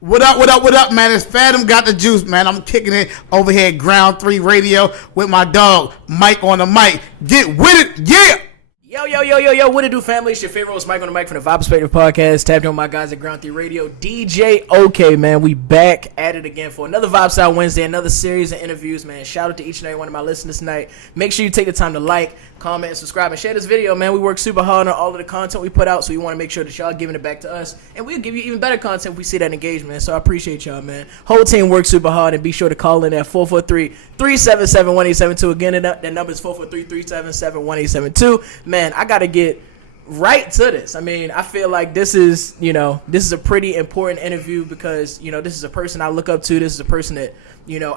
What up, what up, what up, man? It's Fathom Got the Juice, man. I'm kicking it over here at Ground 3 Radio with my dog, Mike on the mic. Get with it, yeah! Yo, what it do, family? It's your favorite host, Mike on the mic from the Vibe Perspective Podcast. Tapped on my guys at Ground 3 Radio. DJ OK, man. We back at it again for another Vibe Style Wednesday, another series of interviews, man. Shout out to each and every one of my listeners tonight. Make sure you take the time to like, comment, and subscribe, and share this video, man. We work super hard on all of the content we put out, so we want to make sure that y'all giving it back to us, and we'll give you even better content if we see that engagement. So I appreciate y'all, man. Whole team works super hard, and be sure to call in at 443-377-1872. Again, that number is 443-377-1872. Man, I got to get right to this. I mean, I feel like this is a pretty important interview because, this is a person I look up to. This is a person that,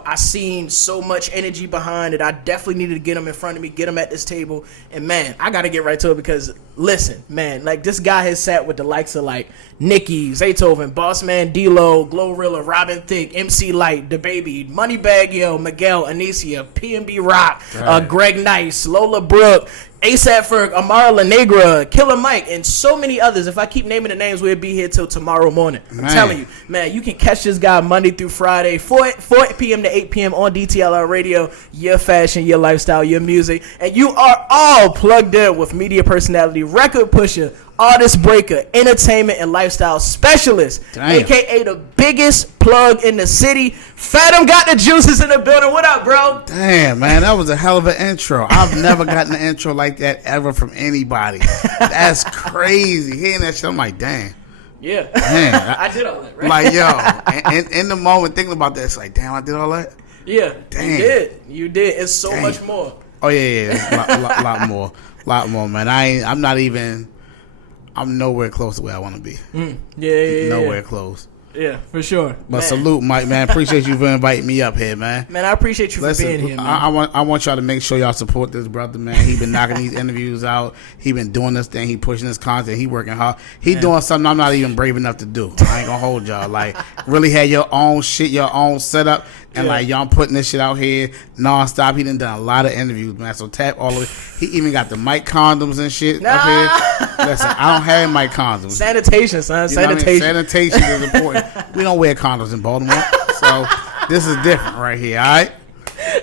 I seen so much energy behind it. I definitely needed to get him in front of me, get him at this table. And, man, I got to get right to it because, listen, man, like this guy has sat with the likes of, like, Nicki, Zaytoven, Bossman, D-Lo, Glorilla, Robin Thicke, MC Light, DaBaby, Moneybagg Yo, Miguel, Anicia, PNB Rock, Greg Nice, Lola Brooke, ASAP Ferg, Amara La Negra, Killer Mike, and so many others. If I keep naming the names, we'll be here till tomorrow morning. I'm telling you, man, you can catch this guy Monday through Friday, 4 p.m. to 8 p.m. on DTLR Radio, your fashion, your lifestyle, your music. And you are all plugged in with media personality, record pusher, artist breaker, entertainment and lifestyle specialist, a.k.a. the biggest plug in the city. Fathom Got the Juices in the building. What up, bro? Damn, man, that was a hell of an intro. I've never gotten an intro like that ever from anybody. That's crazy. Hearing that shit, I'm like, damn. Yeah. Damn. I did all that, right? Like, yo, in the moment thinking about that, it's like, damn, I did all that? Yeah. Damn. You did. It's so much more. Oh, yeah. It's a lot more. A lot more, man. I'm nowhere close to where I want to be. Yeah. Nowhere close. Yeah, for sure. But man. Salute, Mike, man. Appreciate you for inviting me up here, man. Man, I appreciate you for being here, man. I want y'all to make sure y'all support this brother, man. He been knocking these interviews out. He been doing this thing. He pushing his content. He working hard. He doing something I'm not even brave enough to do. I ain't gonna hold y'all. Like, really had your own shit, your own setup. And like y'all putting this shit out here nonstop. He done a lot of interviews, man. So tap all of it. He even got the mic condoms and shit up here. Listen, I don't have mic condoms. Sanitation, son. Sanitation is important. We don't wear condoms in Baltimore. So this is different right here, all right?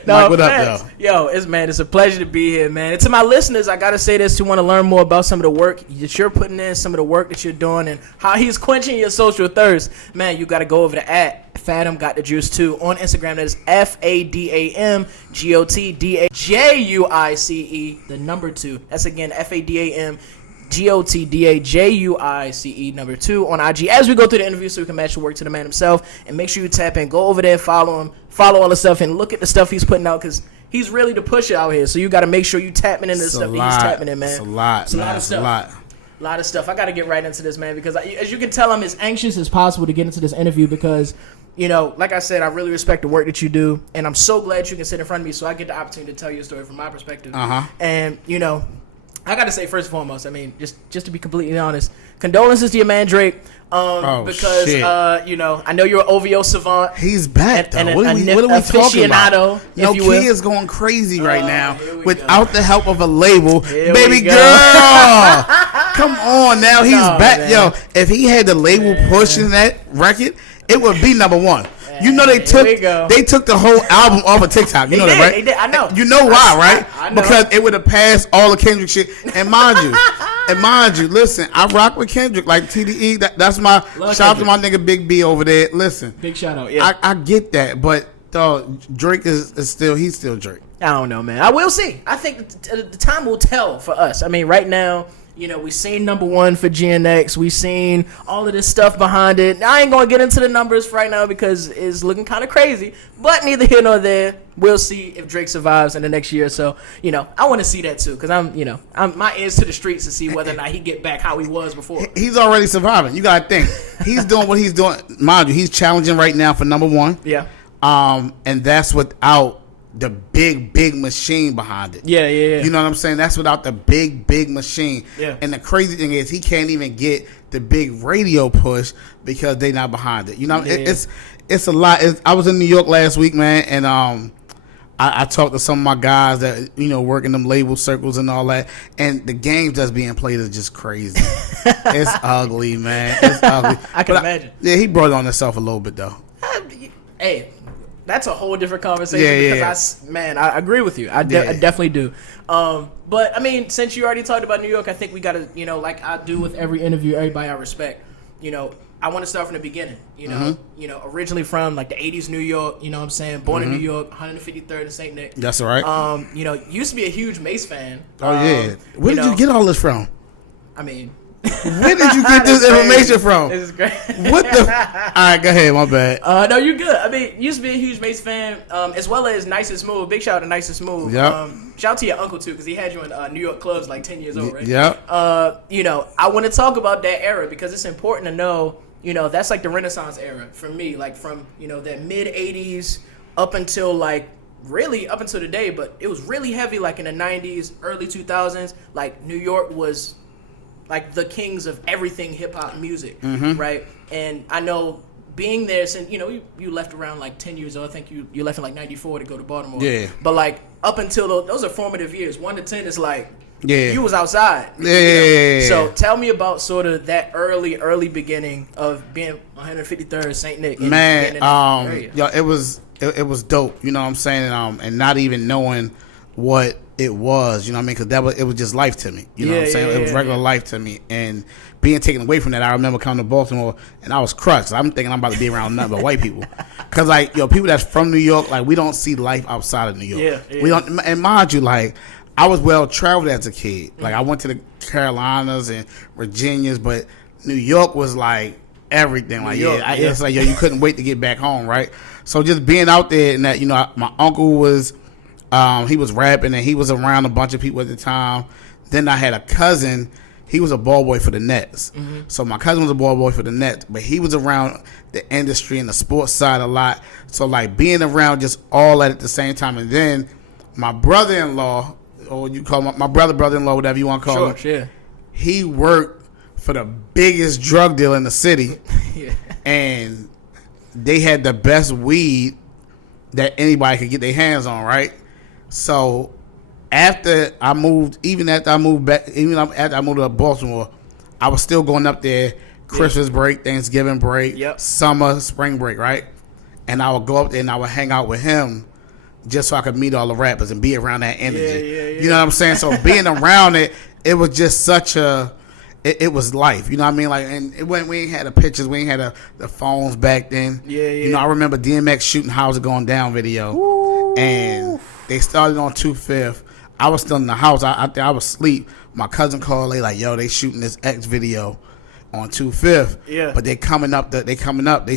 No, Mike, what up, though? Yo, it's a pleasure to be here, man. And to my listeners, I gotta say this: who want to learn more about some of the work that you're putting in, some of the work that you're doing, and how he's quenching your social thirst, man, you gotta go over to Fathom Got the Juice 2 on Instagram. That is FADAMGOTDAJUICE, the number 2. That's again FADAMGOTDAJUICE number 2 on IG. As we go through the interview, so we can match the work to the man himself, and make sure you tap in, go over there, follow him, follow all the stuff, and look at the stuff he's putting out because he's really the pusher out here. So you got to make sure you tapping into the stuff that he's tapping in, man. It's a lot, man. It's a lot. A lot of stuff. I got to get right into this, man, because as you can tell, I'm as anxious as possible to get into this interview because, like I said, I really respect the work that you do, and I'm so glad you can sit in front of me so I get the opportunity to tell your story from my perspective. And, I got to say, first and foremost, I mean, just to be completely honest, condolences to your man Drake. Because shit. I know you're an OVO savant. He's back, though. And what are we talking about? Yo, Kid is going crazy right now without the help of a label. Here Baby girl, come on now. He's back. Man. Yo, if he had the label pushing that record, it would be number 1. They took the whole album off of TikTok. You know that, right? They did. I know. You know why, right? I know. Because it would have passed all the Kendrick shit. And mind you, listen, I rock with Kendrick like TDE. That's my shout out to my nigga Big B over there. Listen, big shout out. Yeah, I get that, but Drake is still Drake. I don't know, man. I will see. I think the time will tell for us. I mean, right now, we seen number 1 for GNX. We seen all of this stuff behind it. Now, I ain't gonna get into the numbers right now because it's looking kind of crazy. But neither here nor there. We'll see if Drake survives in the next year or so. I want to see that too because I'm my ears to the streets to see whether or not he get back how he was before. He's already surviving. You gotta think he's doing what he's doing. Mind you, he's challenging right now for number 1. Yeah. And that's without the big machine behind it. Yeah. You know what I'm saying? That's without the big machine. Yeah. And the crazy thing is he can't even get the big radio push because they not behind it. It's a lot. I was in New York last week, man, and I talked to some of my guys that, you know, work in them label circles and all that, and the games that's being played is just crazy. It's ugly, man. It's ugly. I can imagine. Yeah, he brought it on himself a little bit, though. Hey, that's a whole different conversation because I agree with you. I definitely do. But, I mean, since you already talked about New York, I think we got to, you know, like I do with every interview, everybody I respect, you know, I want to start from the beginning, you know, originally from like the 80s New York, you know what I'm saying, born in New York, 153rd in St. Nick. That's all right. You know, used to be a huge Mace fan. Oh, yeah. Where did you get all this from? I mean... Where did you get this information from? This is great. What the... All right, go ahead. My bad. No, you're good. I mean, used to be a huge Mace fan, as well as Nice and Smooth. Big shout out to Nice and Smooth. Yep. Shout out to your uncle, too, because he had you in New York clubs like 10 years old, right? Yep. You know, I want to talk about that era because it's important to know, you know, that's like the Renaissance era for me, like from, you know, that mid-'80s up until like really up until today, but it was really heavy like in the 90s, early 2000s. Like New York was like the kings of everything hip-hop music, right? And I know being there since, you know, you left around like 10 years old. I think you left in like 94 to go to Baltimore. Yeah. But like up until those are formative years. 1 to 10 is like, yeah, you was outside. Yeah. You know? So tell me about sort of that early beginning of being 153rd St. Nick. Man, yo, it was dope. You know what I'm saying? And not even knowing what it was. You know what I mean? Because it was just life to me. You know what I'm saying? It was regular life to me. And being taken away from that, I remember coming to Baltimore and I was crushed. I'm thinking I'm about to be around nothing but white people. Because like, yo, people that's from New York, like we don't see life outside of New York. Yeah. We don't. And mind you, like, I was well traveled as a kid. Like I went to the Carolinas and Virginias, but New York was like everything. Like it's like, yo, you couldn't wait to get back home, right? So just being out there and that, you know, my uncle was he was rapping and he was around a bunch of people at the time. Then I had a cousin. He was a ball boy for the Nets. So my cousin was a ball boy for the Nets, but he was around the industry and the sports side a lot. So like being around just all that at the same time. And then my brother-in-law, or you call my brother-in-law, whatever you want to call him. Sure. He worked for the biggest drug dealer in the city. And they had the best weed that anybody could get their hands on, right? So after I moved back, even after I moved to Baltimore, I was still going up there Christmas break, Thanksgiving break, summer, spring break, right? And I would go up there and I would hang out with him just so I could meet all the rappers and be around that energy. You know what I'm saying? So being around it was just such a... It was life, you know what I mean? Like, and we ain't had the pictures, we ain't had the phones back then. You know, I remember DMX shooting "How's It Going Down" video. Ooh. And they started on 25th. I was still in the house. I think I was asleep. My cousin called. They like, yo, they shooting this X video on 25th. Yeah. But they coming up. They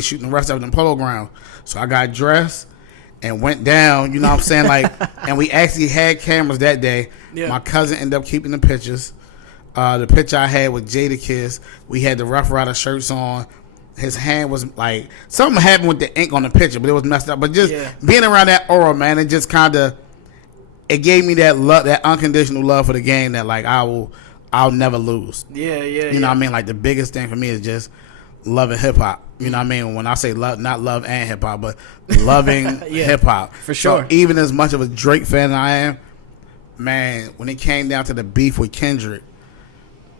shooting the rest of it in Polo Ground. So I got dressed and went down. You know what I'm saying? Like, and we actually had cameras that day. Yeah. My cousin ended up keeping the pictures. The picture I had with Jadakiss, we had the Rough Rider shirts on. His hand was like, something happened with the ink on the picture, but it was messed up. But just being around that aura, man, it just kind of, it gave me that love, that unconditional love for the game that like I'll never lose. You know what I mean? Like the biggest thing for me is just loving hip hop. You know what I mean? When I say love, not love and hip hop, but loving hip hop. For sure. So even as much of a Drake fan I am, man, when it came down to the beef with Kendrick,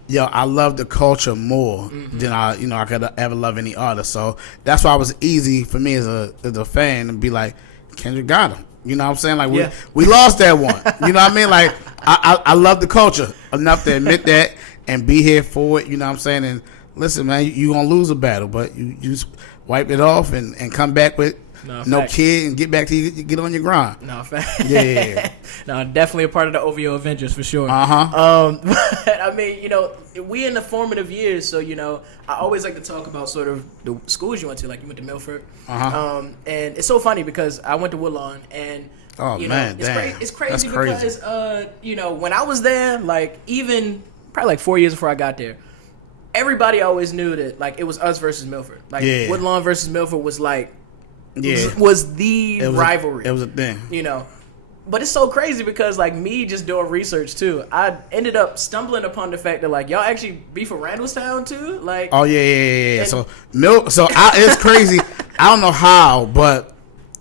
yo, I love the culture more than I could ever love any artist. So that's why it was easy for me as a fan to be like, Kendrick got him. You know what I'm saying? Like we lost that one. You know what I mean? Like I love the culture enough to admit that and be here for it. You know what I'm saying? And listen, man, you gonna lose a battle, but you just wipe it off and come back with no kid and get back to you, get on your grind. No, fact. Yeah. No, definitely a part of the OVO Avengers for sure. But I mean, you know, we in the formative years, so you know, I always like to talk about sort of the schools you went to. Like you went to Milford, and it's so funny because I went to Woodlawn, and you know, it's crazy because you know, when I was there, like even probably like 4 years before I got there, everybody always knew that like it was us versus Milford. Like Woodlawn versus Milford was like. Was the rivalry. It was a thing. You know. But it's so crazy because, like, me just doing research, too, I ended up stumbling upon the fact that, like, y'all actually beef for Randallstown, too? Like, oh, yeah. So it's crazy. I don't know how, but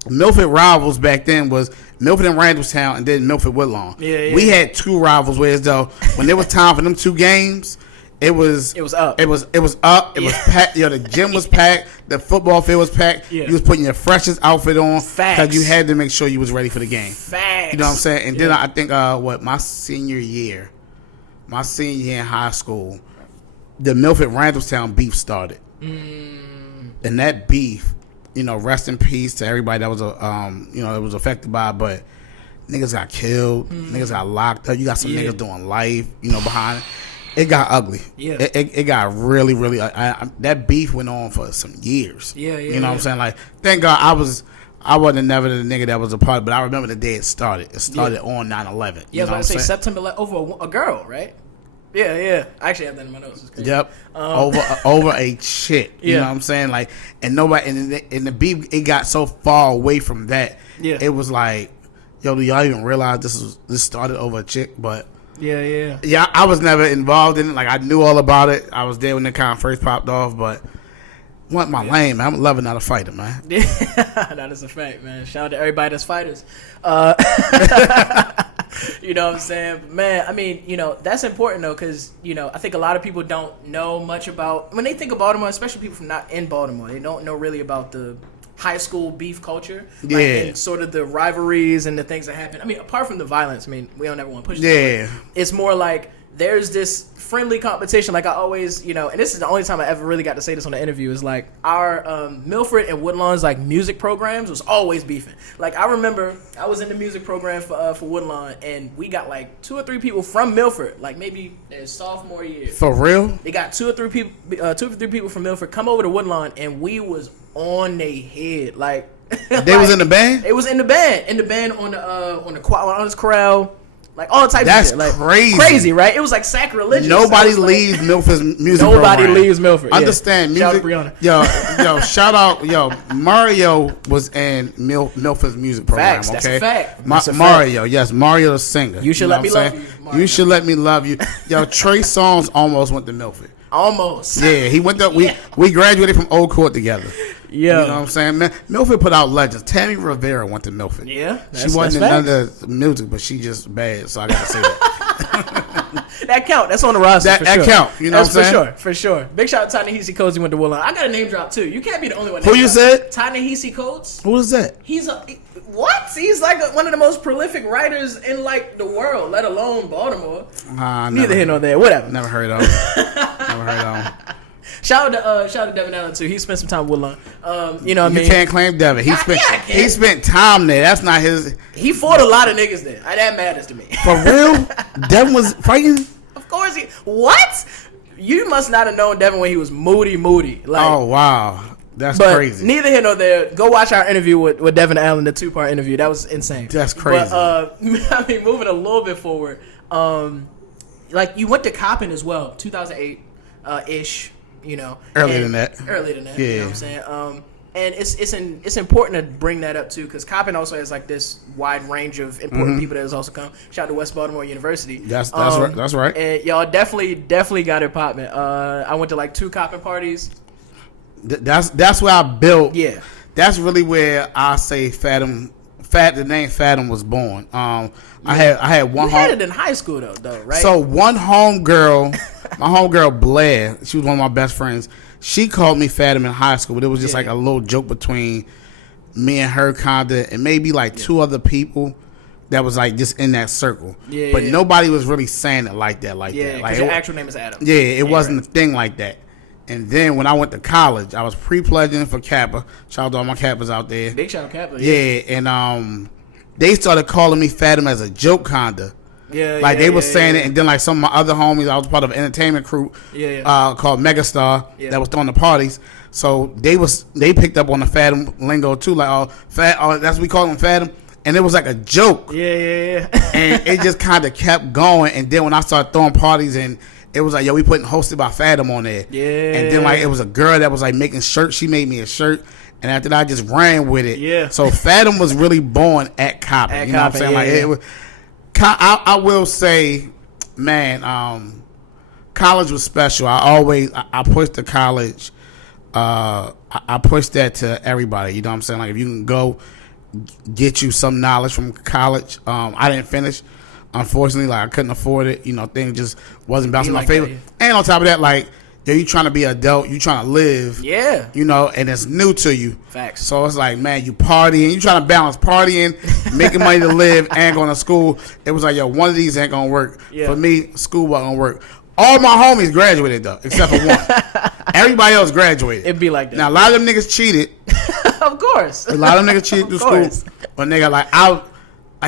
Milford rivals back then was Milford and Randallstown, and then Milford Woodlawn. Yeah. We had two rivals where, as though, when it was time for them two games, it was up. It was up. It was packed. The gym was packed. The football field was packed. Yeah. You was putting your freshest outfit on Facts. because you had to make sure you was ready for the game. Facts. You know what I'm saying? And then I think my senior year in high school, the Milford Randallstown beef started, and that beef, rest in peace to everybody that was it was affected by it, but niggas got killed, niggas got locked up. You got some niggas doing life, behind it. It got ugly. Yeah. It got really, really. That beef went on for some years. Yeah. You know what I'm saying? Like, thank God I wasn't never the nigga that was a part, but I remember the day it started. It started on 9/11. Yeah, I was about to say September over a girl, right? Yeah. I actually have that in my notes. Yep. Over a chick. You know what I'm saying? Like, and nobody, and the beef, it got so far away from that. Yeah. It was like, yo, do y'all even realize this started over a chick? But yeah, I was never involved in it. Like, I knew all about it. I was there when it kind of first popped off, but what my lane, man. I'm loving not a fighter, man. Yeah, that is a fact, man. Shout out to everybody that's fighters. You know what I'm saying? But man, I mean, that's important, though, because, I think a lot of people don't know much about, when they think of Baltimore, especially people from not in Baltimore, they don't know really about the high school beef culture. Yeah. Like, and sort of the rivalries and the things that happen. I mean, apart from the violence, I mean, we don't ever want to push Yeah. It's more like there's this friendly competition. Like, I always, and this is the only time I ever really got to say this on the interview, is like our Milford and Woodlawn's like music programs was always beefing. Like, I remember I was in the music program for Woodlawn, and we got like 2 or 3 people from Milford, like maybe their sophomore year. For real? They got 2 or 3 people from Milford come over to Woodlawn, and we was on their head. Like, They was in the band? It was in the band on the corral. Like, all types That's of shit. Like, crazy. Crazy, right? It was like sacrilegious. Nobody leaves Milford's music Nobody program. leaves Milford. Yeah. Understand Shout music. out to Brianna. Yo, shout out. Mario was in Milford's music program. Facts, Okay, that's a fact. That's a Mario, yes, Mario the singer. You should know let me what I'm love saying? you, Mario. You should let me love you. Yo, Trey Songz almost went to Milford. Almost. Yeah, he went to. We graduated from Old Court together. Yeah. You know what I'm saying, man? Milford put out legends. Tammy Rivera went to Milford. Yeah, she wasn't in none of the music, but she just bad. So I gotta say that. That count. That's on the roster. That count. You know That's what I'm saying? for sure. Big shout out to Ta-Nehisi Coates. He went to Woodlawn. I got a name drop too. You can't be the only one. Who you said? Ta-Nehisi Coates. Who is that? He's what? He's like one of the most prolific writers in like the world, let alone Baltimore. Neither here nor there. Whatever. Never heard of him. Never heard of him. Shout out to Devin Allen too. He spent some time with Woodlawn. You know what I mean? You can't claim Devin. He spent time there. That's not his. He fought a lot of niggas there. That matters to me. For real? Devin was fighting? Of course he. What? You must not have known Devin when he was moody. Like, oh wow, that's but crazy. Neither here nor there. Go watch our interview with Devin Allen, the 2-part interview. That was insane. That's crazy. But I mean, moving a little bit forward, like you went to Coppin as well, 2008 ish. Earlier than that. Yeah. You know what I'm saying? And it's important to bring that up too, because Coppin also has like this wide range of important people that has also come. Shout out to West Baltimore University. That's right. That's right. And y'all definitely got it popping. I went to like 2 Coppin parties. That's where I built. Yeah. That's really where I say the name Fathom was born. I had one. You had it in high school though, right? So one homegirl, my homegirl Blair, she was one of my best friends. She called me Fathom in high school, but it was just like a little joke between me and her, kinda, and maybe like 2 other people that was like just in that circle. But nobody was really saying it like that. Like because your actual name is Adam. Yeah, it wasn't a thing like that. And then when I went to college, I was pre-pledging for Kappa. Shout out to all my Kappas out there. Big shout out Kappa. Yeah, and they started calling me Fathom as a joke, kinda. They were saying it, and then like some of my other homies, I was part of an entertainment crew called Megastar that was throwing the parties. So they picked up on the Fathom lingo too, like that's what we call them, Fathom, and it was like a joke. And it just kind of kept going, and then when I started throwing parties, and it was like, yo, we putting hosted by Fathom on there. And then like it was a girl that was like making shirts. She made me a shirt. And after that, I just ran with it. So Fathom was really born at Coppin. You know what I'm saying? It was. I will say, man, college was special. I pushed the college. I pushed that to everybody. You know what I'm saying? Like, if you can go get you some knowledge from college. I didn't finish, unfortunately. Like I couldn't afford it. You know, things just wasn't bouncing my favor. And on top of that, like, yo, you trying to be an adult, you trying to live. Yeah. You know, and it's new to you. Facts. So it's like, man, you partying, you trying to balance partying, making money to live, and going to school. It was like, yo, one of these ain't gonna work. Yeah. For me, school wasn't gonna work. All my homies graduated though, except for one. Everybody else graduated. It'd be like that. Now a lot of them niggas cheated. Of course. A lot of them niggas cheated through school. But nigga, like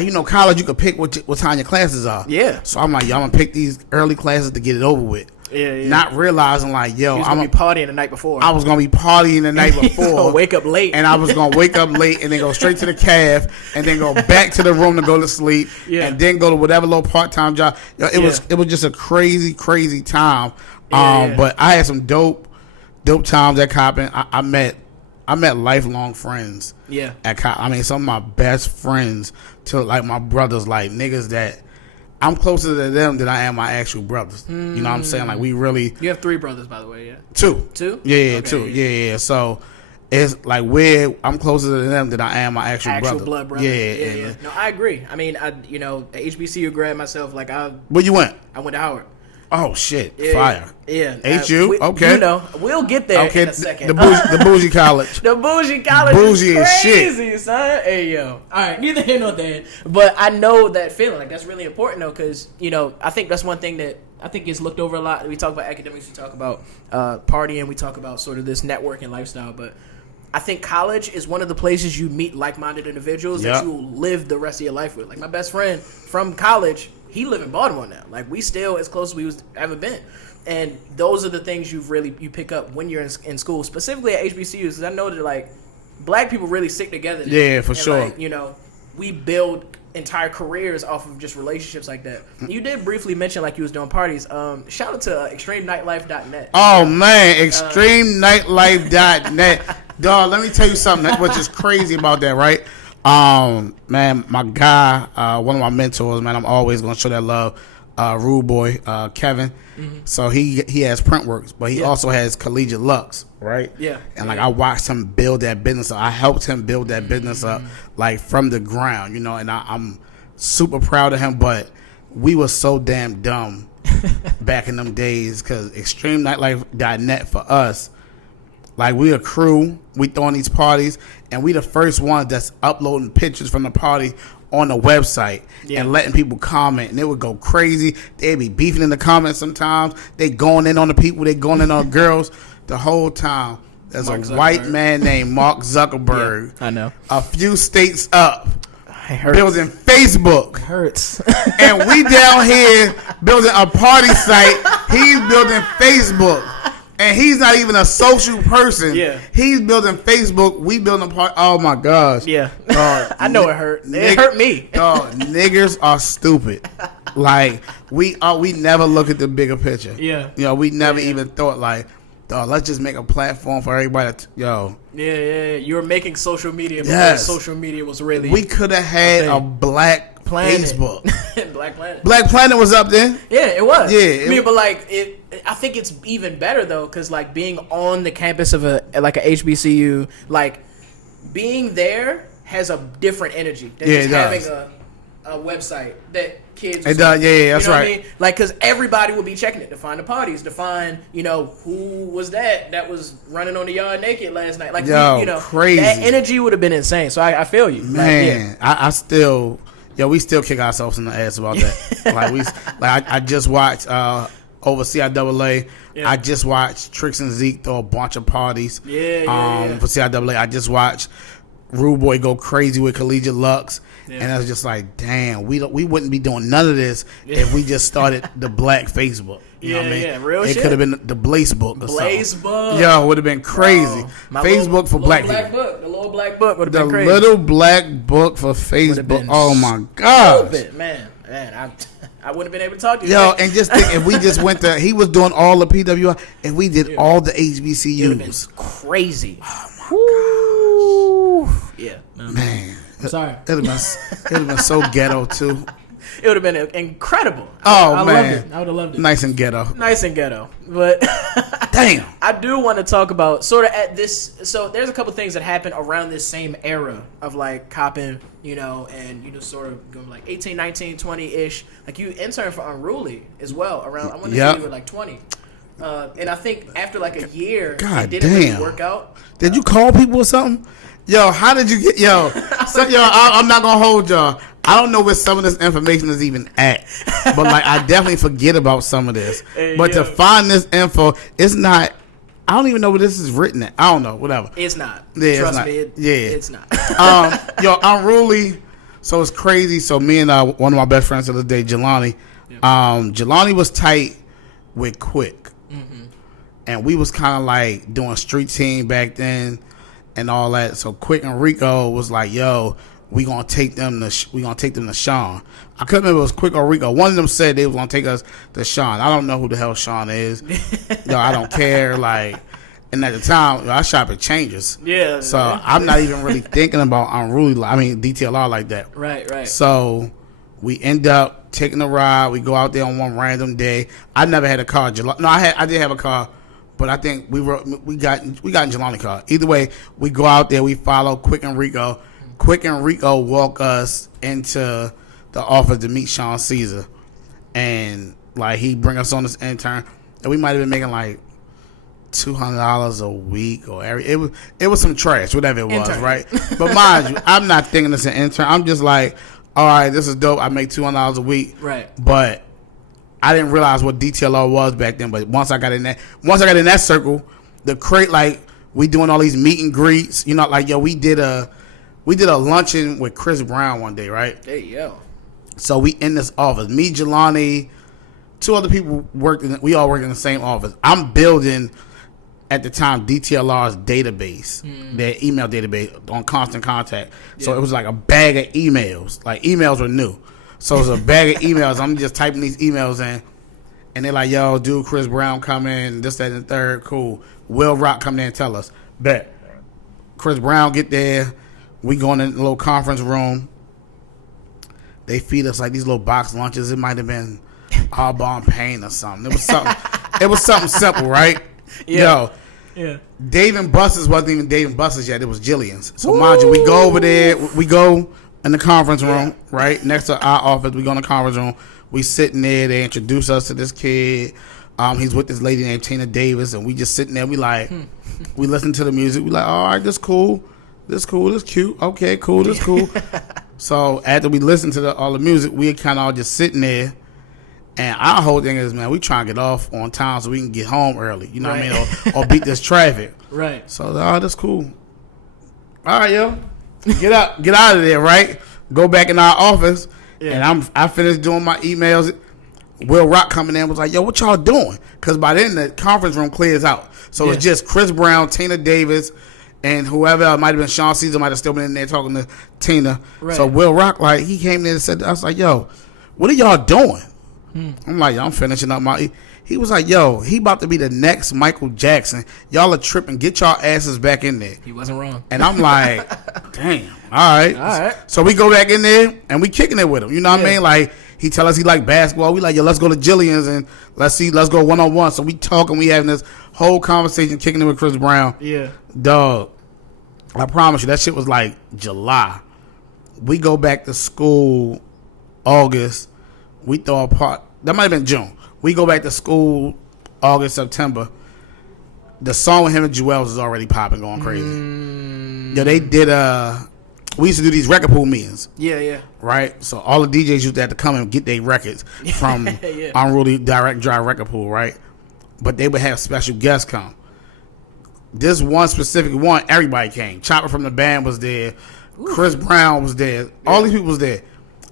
you know, college, you could pick what time your classes are. Yeah. So I'm like, yo, I'm gonna pick these early classes to get it over with. Yeah. Not realizing like, yo, I'm gonna be partying the night before. I was gonna be partying the night before. Wake up late. And I was gonna wake up late and then go straight to the caf and then go back to the room to go to sleep. Yeah. And then go to whatever little part-time job. Yo, it was just a crazy time. But I had some dope times at Coppin. I met lifelong friends. Yeah. At Coppin. I mean, some of my best friends to like my brothers, like niggas that I'm closer to them than I am my actual brothers. You know what I'm saying? Like we really. You have 3 brothers, by the way. Yeah. 2. 2? Yeah, okay, 2. Yeah. So it's like I'm closer to them than I am my actual brother. Blood brother. Yeah. No, I agree. I mean, you know, at HBCU grad myself, like Where you went? I went to Howard. Oh shit! Yeah, Fire. Yeah. HU. Okay. You know, we'll get there in a second. The bougie college. The bougie college bougie is crazy, shit, son. Hey yo. All right, neither here nor there. But I know that feeling. Like that's really important though, because you know I think that's one thing that I think gets looked over a lot. We talk about academics, we talk about partying, we talk about sort of this networking lifestyle, but I think college is one of the places you meet like-minded individuals that you will live the rest of your life with. Like my best friend from college, he live in Baltimore now. Like we still as close as we ever been. And those are the things you pick up when you're in school, specifically at HBCUs. Because I know that like black people really stick together. Yeah, for sure. Like, you know, we build entire careers off of just relationships like that. You did briefly mention like you was doing parties. Shout out to ExtremeNightlife.net. Oh man, ExtremeNightlife.net. Dog, let me tell you something. What's just crazy about that, right? Man, my guy, one of my mentors, man, I'm always gonna show that love. Rude boy, Kevin. Mm-hmm. So he has Printworks, but he also has Collegiate Lux, right? Yeah. And like I watched him build that business up. I helped him build that business up, like from the ground, you know. And I'm super proud of him. But we were so damn dumb back in them days because ExtremeNightlife.net for us. Like we a crew, we throwing these parties, and we the first ones that's uploading pictures from the party on the website and letting people comment, and it would go crazy. They'd be beefing in the comments sometimes. They going in on the people, they going in on girls. The whole time there's a white man named Mark Zuckerberg. I know. A few states up. Building Facebook. Hurts. And we down here building a party site. He's building Facebook. And he's not even a social person. Yeah. He's building Facebook. We building part. Oh my gosh. Yeah. I know it hurt. It hurt me. Niggers are stupid. Like we never look at the bigger picture. Yeah. You know, we never even thought like, let's just make a platform for everybody. Yeah. You were making social media because social media was really. We could have had a Black Planet. Facebook. Black Planet. Black Planet was up there. Yeah, it was. Yeah. I mean, but like I think it's even better though, because like being on the campus of a HBCU, like being there has a different energy than just having a website that kids. It does. Yeah, that's right. What I mean? Like, because everybody would be checking it to find the parties, to find who was that was running on the yard naked last night. Like, crazy. That energy would have been insane. So I feel you, man. I still. We still kick ourselves in the ass about that. I just watched over CIAA. Yeah. I just watched Tricks and Zeke throw a bunch of parties. For CIAA. I just watched Rude Boy go crazy with Collegiate Lux. Yeah. And I was just like, damn, we wouldn't be doing none of this if we just started the Black Facebook. You know what I mean? Yeah, real it shit. Could have been the Blaze Book or Blaze something. Book. Yo, it would have been crazy. Facebook for Black people. Book. The little Black Book would have been crazy. The little Black Book for Facebook. Oh my God. Man, I wouldn't have been able to talk to you. Yo, and just think, if we just went to, he was doing all the PWI, if we did all the HBCUs. It would have been crazy. Oh my gosh. Yeah. Man. I'm sorry. It would have been so ghetto too. It would have been incredible. I man. Loved it. I would have loved it. Nice and ghetto. But Damn. I do want to talk about sort of at this. So there's a couple things that happened around this same era of like copping, and sort of going like 18, 19, 20-ish. Like you interned for Unruly as well around. I want to say you were like 20. And I think after like a year, it didn't really work out. Did you call people or something? Yo, how did you get I'm not gonna hold y'all. I don't know where some of this information is even at, but like I definitely forget about some of this. But to find this info, it's not. I don't even know where this is written at. I don't know. Whatever. It's not. Yeah, Trust it's not. me. It's not. Unruly. So it's crazy. So me and one of my best friends to this day, Jelani. Jelani was tight with Quick, and we was kind of like doing street team back then. And all that. So Quick and Rico was like, "Yo, we gonna take them to Sean." I couldn't remember if it was Quick or Rico. One of them said they was gonna take us to Sean. I don't know who the hell Sean is. I don't care. Like, and at the time, I shop at Changes. Yeah. So I'm not even really thinking about Unruly. I mean DTLR like that. Right. So we end up taking a ride. We go out there on one random day. I never had a car. No, I did have a car. But I think we got in Jelani car. Either way, we go out there, we follow Quick and Rico. Quick and Rico walk us into the office to meet Sean Caesar. And like he bring us on this intern. And we might have been making like $200 a week or it was some trash, whatever it was, right? But mind you, I'm not thinking it's an intern. I'm just like, all right, this is dope. I make $200 a week. Right. But I didn't realize what DTLR was back then, but once I got in that circle, the crate, like we doing all these meet and greets, like we did a luncheon with Chris Brown one day, right? There you go. So we in this office, me, Jelani, two other people we all worked in the same office. I'm building at the time DTLR's database, their email database on Constant Contact. So it was like a bag of emails. Like emails were new. So it's a bag of emails. I'm just typing these emails in, and they're like, "Yo, dude, Chris Brown come in, this, that, and the third. Cool. Will Rock come there and tell us." Bet. Chris Brown get there. We go in a little conference room. They feed us like these little box lunches. It might have been Arbonne Pain or something. It was something. It was something simple, right? Yeah. Dave and Buster's wasn't even Dave and Buster's yet. It was Jillian's. So mind you, we go over there. We go in the conference room, right next to our office. We go in the conference room. We sitting there. They introduce us to this kid. He's with this lady named Tina Davis, and we just sitting there. We like, we listen to the music. We like, all right, this cool, this cute. Okay, cool, this cool. So after we listen to all the music, we kind of all just sitting there. And our whole thing is, man, we trying to get off on time so we can get home early. You know what I mean? Or beat this traffic. Right. So, that's cool. All right, yo. Get out of there, right? Go back in our office, and I finished doing my emails. Will Rock coming in was like, "Yo, what y'all doing?" Because by then the conference room clears out, so it's just Chris Brown, Tina Davis, and whoever else. Might have been Sean Caesar, might have still been in there talking to Tina. Right. So Will Rock, like, he came in and said, "I was like, yo, what are y'all doing?" I'm like, I'm finishing up my. He was like, "Yo, he about to be the next Michael Jackson. Y'all are tripping. Get y'all asses back in there." He wasn't wrong. And I'm like, damn. All right. So we go back in there and we kicking it with him. You know what I mean? Like, he tell us he like basketball. We like, yo, let's go to Jillian's and let's go one-on-one. So we talking. We having this whole conversation, kicking it with Chris Brown. Yeah. Dog, I promise you, that shit was like July. We go back to school August. We throw a part. That might have been June. We go back to school August, September. The song with him and Jewels is already popping, going crazy. Yeah, they did we used to do these record pool meetings. Yeah. Right? So all the DJs used to have to come and get their records from Unruly Direct Drive Record Pool, right? But they would have special guests come. This one specific one, everybody came. Chopper from the band was there. Ooh. Chris Brown was there. All these people was there.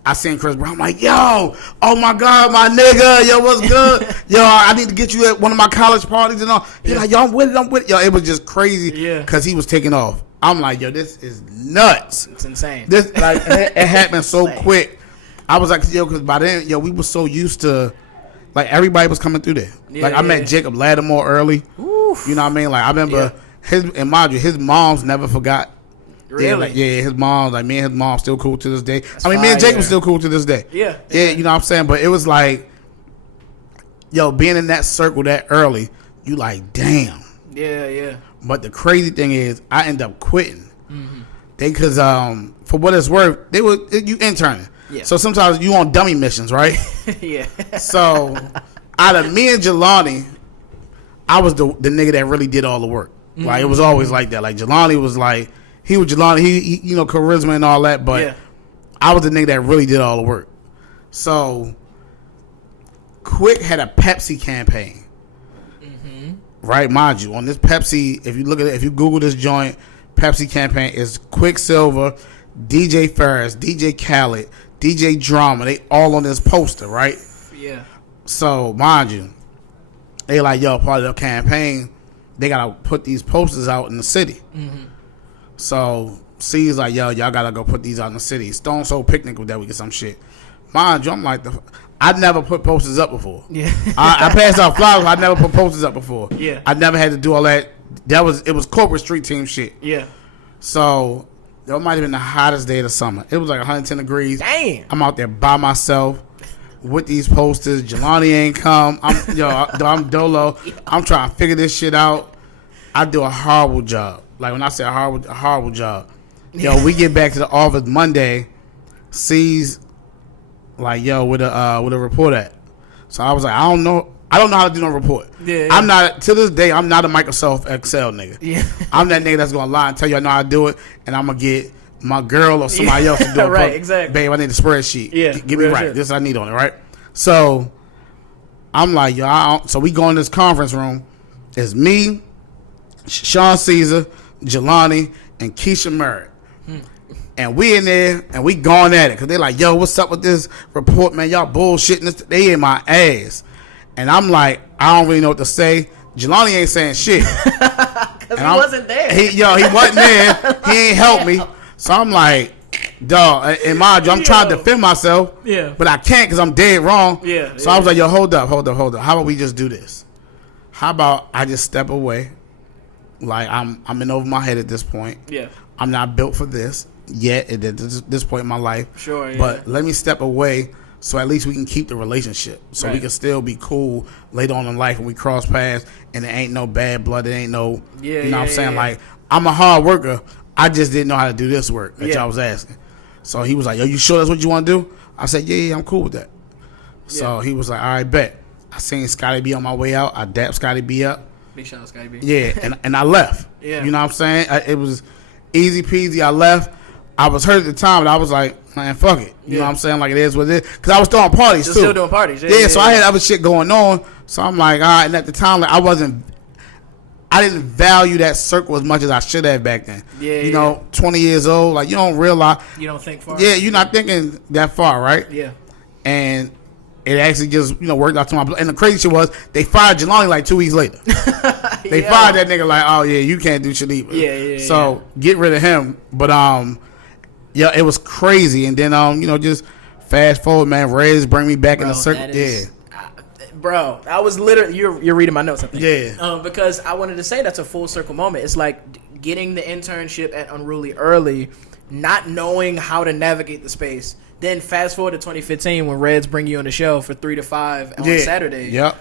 I seen Chris Brown. I'm like, yo, oh my God, my nigga, yo, what's good? Yo, I need to get you at one of my college parties and all. He's like, yo, I'm with it. Yo, it was just crazy because he was taking off. I'm like, yo, this is nuts. It's insane. This like it happened so quick. I was like, yo, because by then, yo, we were so used to, like, everybody was coming through there. I met Jacob Lattimore early. Oof. You know what I mean? Like, I remember and mind you, his moms never forgot. Really? His mom, like, me and his mom still cool to this day. That's me and Jacob still cool to this day. Yeah, you know what I'm saying? But it was like, yo, being in that circle that early, you like, damn. Yeah. But the crazy thing is, I end up quitting. Cause for what it's worth, you interning. Yeah. So sometimes you on dummy missions, right? Yeah. So out of me and Jelani, I was the nigga that really did all the work. Like it was always like that. Like Jelani was like, he was Jelani, he charisma and all that, but I was the nigga that really did all the work. So Quick had a Pepsi campaign. Right, mind you, on this Pepsi, if you look at it, if you Google this joint, Pepsi campaign is Quicksilver, DJ Ferris, DJ Khaled, DJ Drama. They all on this poster, right? Yeah. So, mind you, they like, yo, part of the campaign, they got to put these posters out in the city. So, C's like, yo, y'all got to go put these out in the city. Stone Soul Picnic with that, we get some shit. Mind you, I'm like, I'd never put posters up before. Yeah. I passed out flowers. I never put posters up before. Yeah. I never had to do all that. It was corporate street team shit. Yeah. So that might have been the hottest day of the summer. It was like 110 degrees. Damn. I'm out there by myself with these posters. Jelani ain't come. I'm Dolo. I'm trying to figure this shit out. I do a horrible job. Like when I say a horrible job. Yo, we get back to the office Monday. Sees like, yo, with a report at. So I was like, I don't know how to do no report. Yeah. I'm not, to this day, I'm not a Microsoft Excel nigga. Yeah. I'm that nigga that's gonna lie and tell you I know how to do it, and I'm gonna get my girl or somebody else to do it. Right, exactly. Babe, I need a spreadsheet. Yeah. Give me right. Shit. This I need on it, right? So I'm like, yo, so we go in this conference room. It's me, Sean Caesar, Jelani, and Keisha Merritt. And we in there, and we going at it. Because they like, yo, what's up with this report, man? Y'all bullshitting this. They in my ass. And I'm like, I don't really know what to say. Jelani ain't saying shit. Because he wasn't there. He wasn't there. He ain't helped me. So I'm like, dog, and mind you, I'm trying to defend myself. Yeah. But I can't because I'm dead wrong. Yeah. So I was like, yo, hold up. How about we just do this? How about I just step away? Like, I'm in over my head at this point. Yeah. I'm not built for this yet at this point in my life. Sure, yeah. But let me step away so at least we can keep the relationship. So we can still be cool later on in life when we cross paths and there ain't no bad blood. There ain't no, you know what I'm saying? Like, I'm a hard worker. I just didn't know how to do this work that y'all was asking. So he was like, yo, you sure that's what you want to do? I said, yeah, I'm cool with that. So he was like, all right, bet. I seen Scotty B on my way out. I dapped Scotty B up. Big shout out Scotty B. Yeah, and I left. Yeah. You know what I'm saying? It was easy peasy. I left. I was hurt at the time, but I was like, man, fuck it. You know what I'm saying? Like, it is what it is. Because I was throwing parties, too. Still doing parties. Yeah, so I had other shit going on. So I'm like, all right. And at the time, like, I didn't value that circle as much as I should have back then. Yeah, you know, 20 years old, like, you don't realize. You don't think far. Yeah, you're not thinking that far, right? Yeah. And it actually just, worked out to my. And the crazy shit was, they fired Jelani like 2 weeks later. They fired that nigga like, oh, yeah, you can't do shit either. Yeah. So, get rid of him. But, yeah, it was crazy. And then, just fast forward, man, Reds bring me back in the circle. Yeah. Bro, I was literally, you're reading my notes, I think. Yeah. Because I wanted to say that's a full circle moment. It's like getting the internship at Unruly early, not knowing how to navigate the space. Then fast forward to 2015 when Reds bring you on the show for 3 to 5 on Saturday. Yep.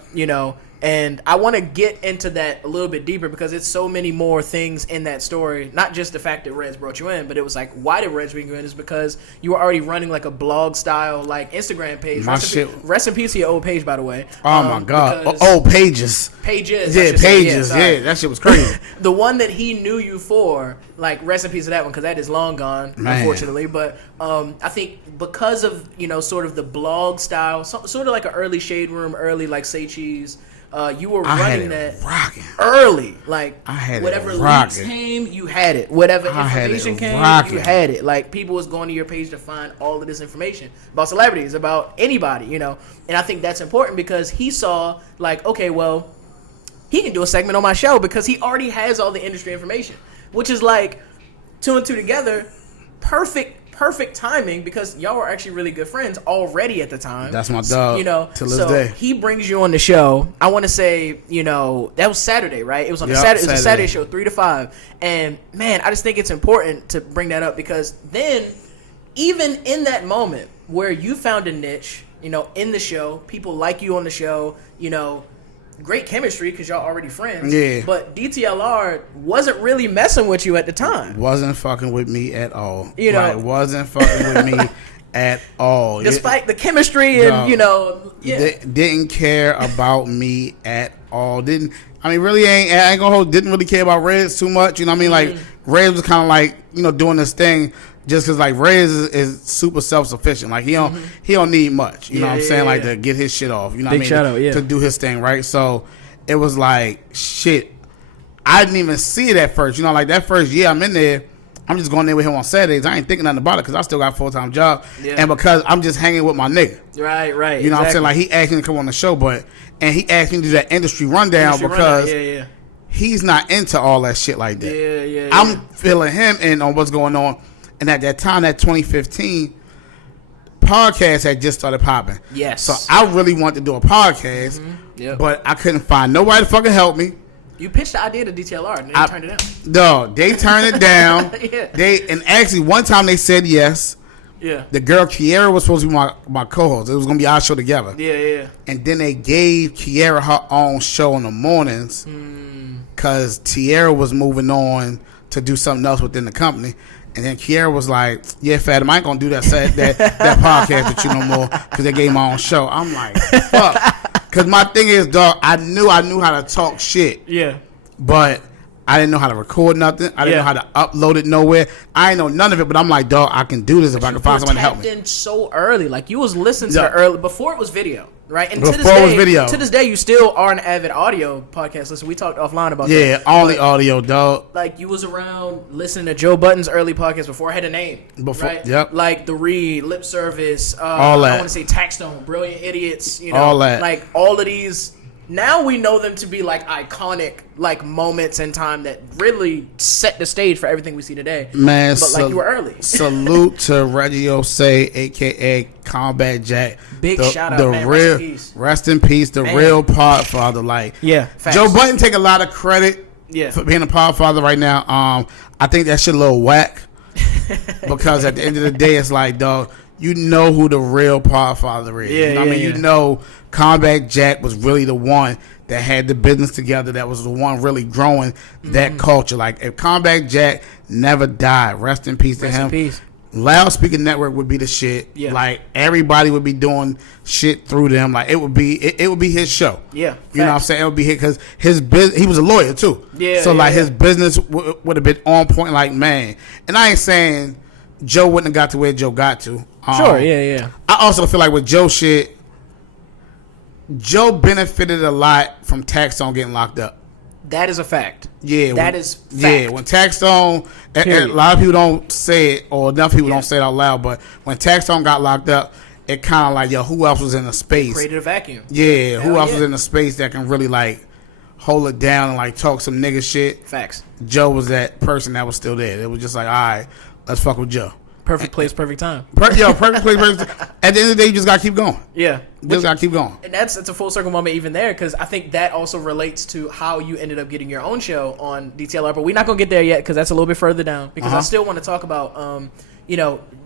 And I want to get into that a little bit deeper because it's so many more things in that story. Not just the fact that Reds brought you in, but it was like, why did Reds bring you in? Is because you were already running like a blog style, like Instagram page. Rest in peace to your old page, by the way. Oh my God. Old pages. Pages. Yeah, pages. Yeah, that shit was crazy. The one that he knew you for, like, rest in peace to that one because that is long gone, unfortunately. But I think because of, sort of the blog style, sort of like an early Shade Room, early like Say Cheese. You were running that early. Like, whatever leaks came, you had it. Whatever information came, you had it. Like, people was going to your page to find all of this information about celebrities, about anybody, And I think that's important because he saw, like, okay, well, he can do a segment on my show because he already has all the industry information, which is like 2 and 2 together, perfect timing because y'all were actually really good friends already at the time. That's my dog. Till this day. He brings you on the show. I want to say, that was Saturday, right? It was on a Saturday. It was a Saturday show, 3 to 5. And man, I just think it's important to bring that up because then, even in that moment where you found a niche, in the show, people like you on the show, great chemistry because y'all already friends. Yeah. But DTLR wasn't really messing with you at the time. Wasn't fucking with me at all. You know, like, wasn't fucking with me at all. Despite the chemistry and didn't care about me at all. Really ain't gonna hold. Didn't really care about Reds too much. You know what I mean? Like Reds was kind of like doing this thing. Just because, like, Rez is super self-sufficient. Like, he don't need much. You know what I'm saying? Like, to get his shit off. You know what I mean? Shout out, to do his thing, right? So, it was like, shit. I didn't even see it at first. You know, like, that first year I'm in there, I'm just going there with him on Saturdays. I ain't thinking nothing about it because I still got a full-time job. Yeah. And because I'm just hanging with my nigga. Right. You know what I'm saying? Like, he asked me to come on the show, and he asked me to do that industry rundown because he's not into all that shit like that. Yeah. I'm feeling him in on what's going on. And at that time, that 2015, podcast had just started popping. Yes. So I really wanted to do a podcast, but I couldn't find nobody to fucking help me. You pitched the idea to DTLR and they turned it down. No, they turned it down. Yeah. And actually, one time they said yes. Yeah. The girl Kiara was supposed to be my co-host. It was going to be our show together. Yeah. And then they gave Kiara her own show in the mornings because Tiara was moving on to do something else within the company. And then Kiara was like, yeah, Fathom, I ain't going to do that podcast with you no more because they gave my own show. I'm like, fuck. Because my thing is, dog, I knew how to talk shit. Yeah. But I didn't know how to record nothing. I didn't know how to upload it nowhere. I ain't know none of it, but I'm like, dog, I can do this if I can find someone to help me. You tapped in so early. Like, you was listening to the early, before it was video, right? And before it was video. To this day, you still are an avid audio podcast listener. We talked offline about that. Yeah, only audio, dog. Like, you was around listening to Joe Budden's early podcast before I had a name. Right? Yep. Like, The Read, Lip Service, all that. I want to say Taxstone, Brilliant Idiots, all that. Like, all of these. Now we know them to be like iconic, like moments in time that really set the stage for everything we see today. Man, but like you were early. Salute to Reggie Osei, aka Combat Jack. Big shout out, man. Rest in peace. The real Podfather. Like, facts. Joe Budden take a lot of credit for being a Podfather right now. I think that shit a little whack because at the end of the day, it's like, dog, you know who the real Podfather is. You know what I mean? You know, Combat Jack was really the one that had the business together. That was the one really growing that culture. Like, if Combat Jack never died, rest in peace to him. Rest in peace. Loudspeaker Network would be the shit. Yeah. Like, everybody would be doing shit through them. Like, it would be his show. Yeah, you know what I'm saying? It would be his because he was a lawyer too. Yeah. So his business would have been on point. Like, man, and I ain't saying Joe wouldn't have got to where Joe got to. Sure. Yeah. I also feel like with Joe shit, Joe benefited a lot from Taxstone getting locked up. That is a fact. Yeah, that is fact. Yeah, when Taxstone, a lot of people don't say it, or enough people don't say it out loud, but when Taxstone got locked up, it kind of like, yo, who else was in the space? Created a vacuum. Yeah, who else was in the space that can really like hold it down and like talk some nigga shit? Facts. Joe was that person that was still there. It was just like, all right, let's fuck with Joe. Perfect place, perfect time. Perfect place, perfect time. At the end of the day, you just gotta keep going. Yeah, just gotta keep going. And it's a full circle moment even there, because I think that also relates to how you ended up getting your own show on DTLR. But we're not gonna get there yet because that's a little bit further down. Because I still want to talk about,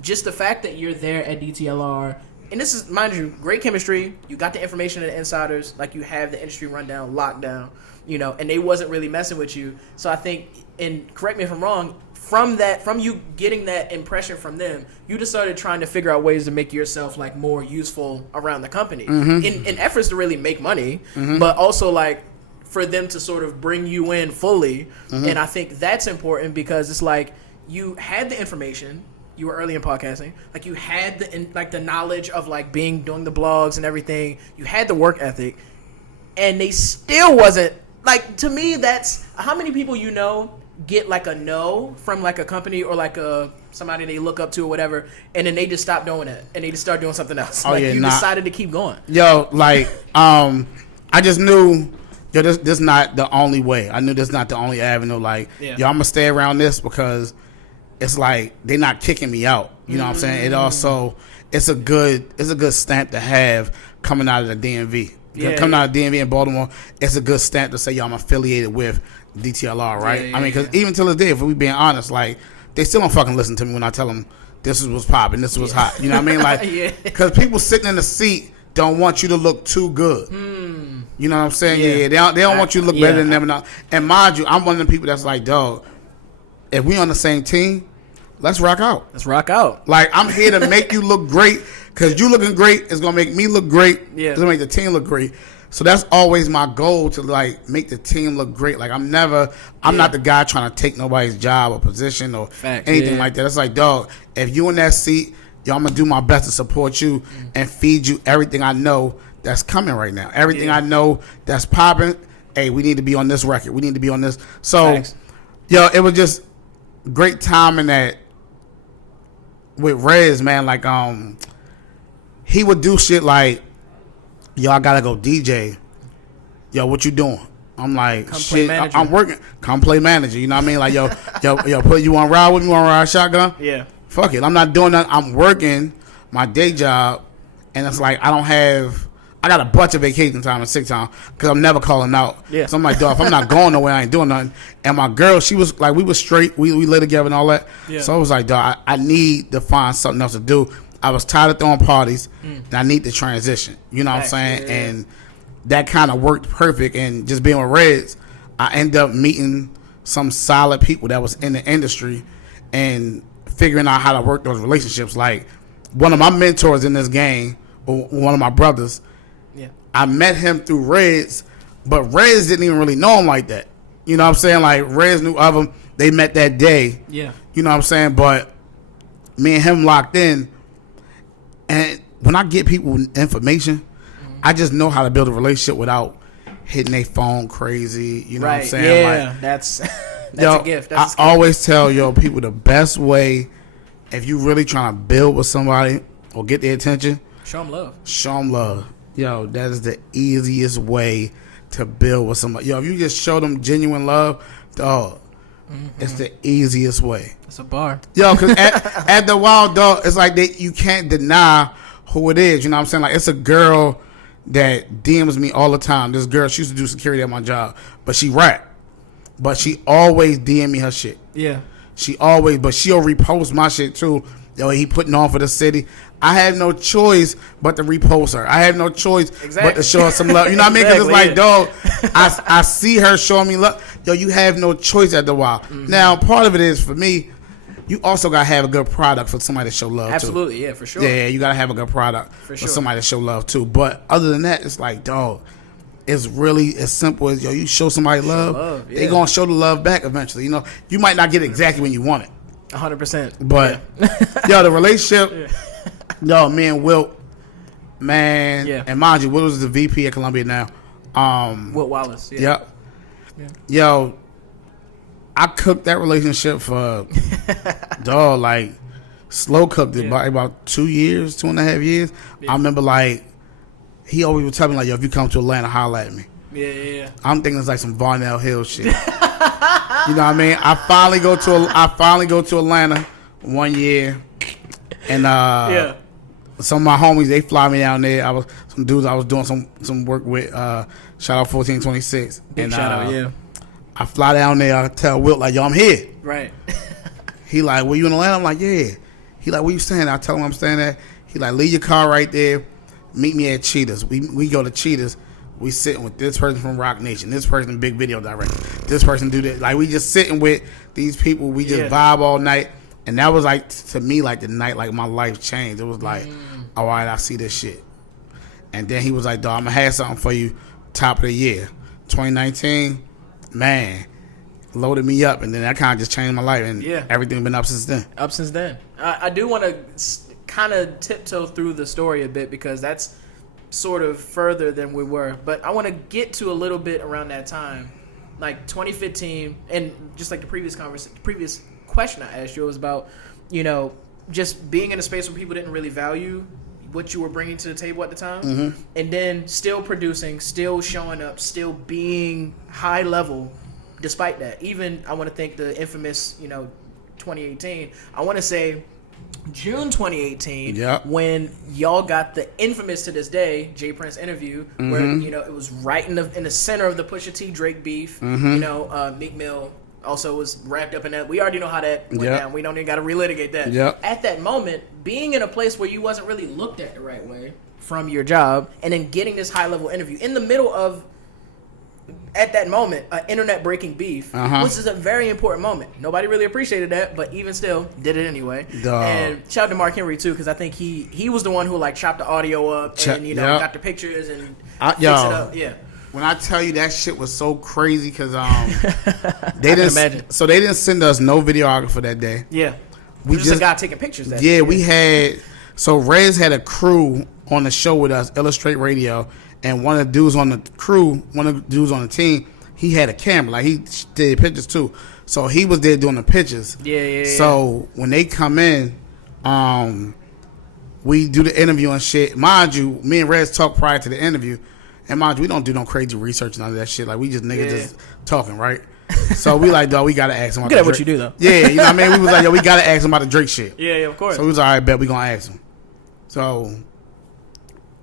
just the fact that you're there at DTLR. And this is, mind you, great chemistry. You got the information of the insiders, like you have the industry rundown, lockdown, and they wasn't really messing with you. So I think, and correct me if I'm wrong, from you getting that impression from them, you just started trying to figure out ways to make yourself like more useful around the company in efforts to really make money, but also like for them to sort of bring you in fully. And I think that's important because it's like you had the information. You were early in podcasting. Like you had the knowledge of like doing the blogs and everything. You had the work ethic, and they still wasn't like, to me, that's how many people get like a no from like a company or like somebody they look up to or whatever, and then they just stop doing it and they just start doing something else. Decided to keep going. Yo, like I just knew this not the only way. I knew this not the only avenue. Like yo, I'm gonna stay around this because it's like they're not kicking me out. You know what I'm saying? It also it's a good stamp to have coming out of the DMV. Coming out of DMV in Baltimore, it's a good stamp to say, yo, I'm affiliated with DTLR, right? I mean, because even till this day, if we being honest, like, they still don't fucking listen to me when I tell them this is what's popping, this is what's hot. You know what I mean? Like, because people sitting in the seat don't want you to look too good. You know what I'm saying? Yeah. They don't want you to look better than them. And mind you, I'm one of the people that's like, dog, if we on the same team, let's rock out. Let's rock out. Like, I'm here to make you look great, because you looking great is going to make me look great. Yeah. It's going to make the team look great. So that's always my goal, to, like, make the team look great. Like, I'm not the guy trying to take nobody's job or position or anything like that. It's like, dog, if you in that seat, yo, I'm going to do my best to support you and feed you everything I know that's coming right now. Everything I know that's popping. Hey, we need to be on this record. We need to be on this. So, yo, it was just great timing that with Rez, man. Like, he would do shit like, yo, I gotta go DJ. Yo, what you doing? I'm like, shit, I'm working. Come play manager. You know what I mean? Like, yo, put you on ride with me, on ride shotgun? Yeah. Fuck it. I'm not doing that. I'm working my day job, and it's like I got a bunch of vacation time and sick time because I'm never calling out. Yeah. So I'm like, dog, if I'm not going nowhere, I ain't doing nothing. And my girl, she was like, we was straight. We lay together and all that. Yeah. So I was like, dog, I need to find something else to do. I was tired of throwing parties, and I need to transition. You know what I'm saying? Yeah. And that kind of worked perfect. And just being with Reds, I ended up meeting some solid people that was in the industry and figuring out how to work those relationships. Like, one of my mentors in this game, or one of my brothers, I met him through Reds, but Reds didn't even really know him like that. You know what I'm saying? Like, Reds knew of him. They met that day. Yeah. You know what I'm saying? But me and him locked in. And when I get people information, I just know how to build a relationship without hitting their phone crazy. You know what I'm saying? Yeah, like, that's a gift. That's I always tell people the best way, if you really trying to build with somebody or get their attention, show them love. Show them love. Yo, that is the easiest way to build with somebody. Yo, if you just show them genuine love, dog, it's the easiest way. It's a bar. Yo, because at the Wild Dog, it's like you can't deny who it is. You know what I'm saying? Like, it's a girl that DMs me all the time. This girl, she used to do security at my job, but she rap. But she always DM me her shit. Yeah. But she'll repost my shit too. Yo, he putting on for the city. I have no choice but to repost her. I have no choice but to show her some love. You know what I mean? Because it's like, dog, I see her showing me love. Yo, you have no choice at the Wild. Now, part of it is, for me, you also got to have a good product for somebody to show love Absolutely, yeah, for sure. Yeah, you got to have a good product for somebody to show love to. But other than that, it's like, dog, it's really as simple as, yo, you show somebody love, they going to show the love back eventually. You know, you might not get it exactly when you want it. 100%. But, yo, the relationship, yo, me and Wilt, man, and mind you, Wilt was the VP at Columbia now. Wilt Wallace, Yep. Yeah. Yo, I cooked that relationship for, dog, like, slow cooked it by about 2 years, 2.5 years. I remember, like, he always would tell me, like, yo, if you come to Atlanta, holler at me. Yeah. I'm thinking it's like some Varnell Hill shit. You know what I mean? I finally go to Atlanta one year, and some of my homies, they fly me down there. I was doing some work with. Shout out 1426. Big shout out, I fly down there. I tell Wilt, like, yo, I'm here. Right. He like, were you in Atlanta? I'm like, yeah. He like, where you staying? I tell him I'm staying there. He like, leave your car right there. Meet me at Cheetahs. We go to Cheetahs. We sitting with this person from Rock Nation, this person big video director, this person do that. Like, we just sitting with these people. We just vibe all night. And that was like, to me, like the night, like my life changed. It was like, all right, I see this shit. And then he was like, dog, I'm going to have something for you top of the year. 2019, man, loaded me up. And then that kind of just changed my life. And everything been up since then. Up since then. I do want to kind of tiptoe through the story a bit because that's sort of further than we were. But I want to get to a little bit around that time. Like 2015, and just like the previous question I asked you, it was about, you know, just being in a space where people didn't really value what you were bringing to the table at the time, and then still producing, still showing up, still being high level despite that. Even, I want to think the infamous, 2018, I want to say June 2018, when y'all got the infamous to this day Jay Prince interview, where it was right in the center of the Pusha T Drake beef. Meek Mill also was wrapped up in that. We already know how that went down. We don't even got to relitigate that. At that moment, being in a place where you wasn't really looked at the right way, from your job and then getting this high level interview in the middle of, at that moment, internet breaking beef, which is a very important moment. Nobody really appreciated that, but even still, did it anyway. And shout out to Mark Henry too, because I think he was the one who like chopped the audio up and got the pictures and fixed it up. Yeah. When I tell you that shit was so crazy, because they didn't send us no videographer that day. Yeah. We just a guy taking pictures that day. Yeah, we had Rez had a crew on the show with us, Illustrate Radio. And one of the dudes on the crew, one of the dudes on the team, he had a camera. Like, he did pictures, too. So, he was there doing the pictures. Yeah. So, when they come in, we do the interview and shit. Mind you, me and Rez talk prior to the interview. And mind you, we don't do no crazy research and all that shit. Like, we just niggas just talking, right? So, we like, dog, we got to ask him about Good at what you do, though. Yeah, you know what I mean? We was like, yo, we got to ask him about the Drake shit. Yeah, of course. So, we was like, all right, bet we going to ask him. So,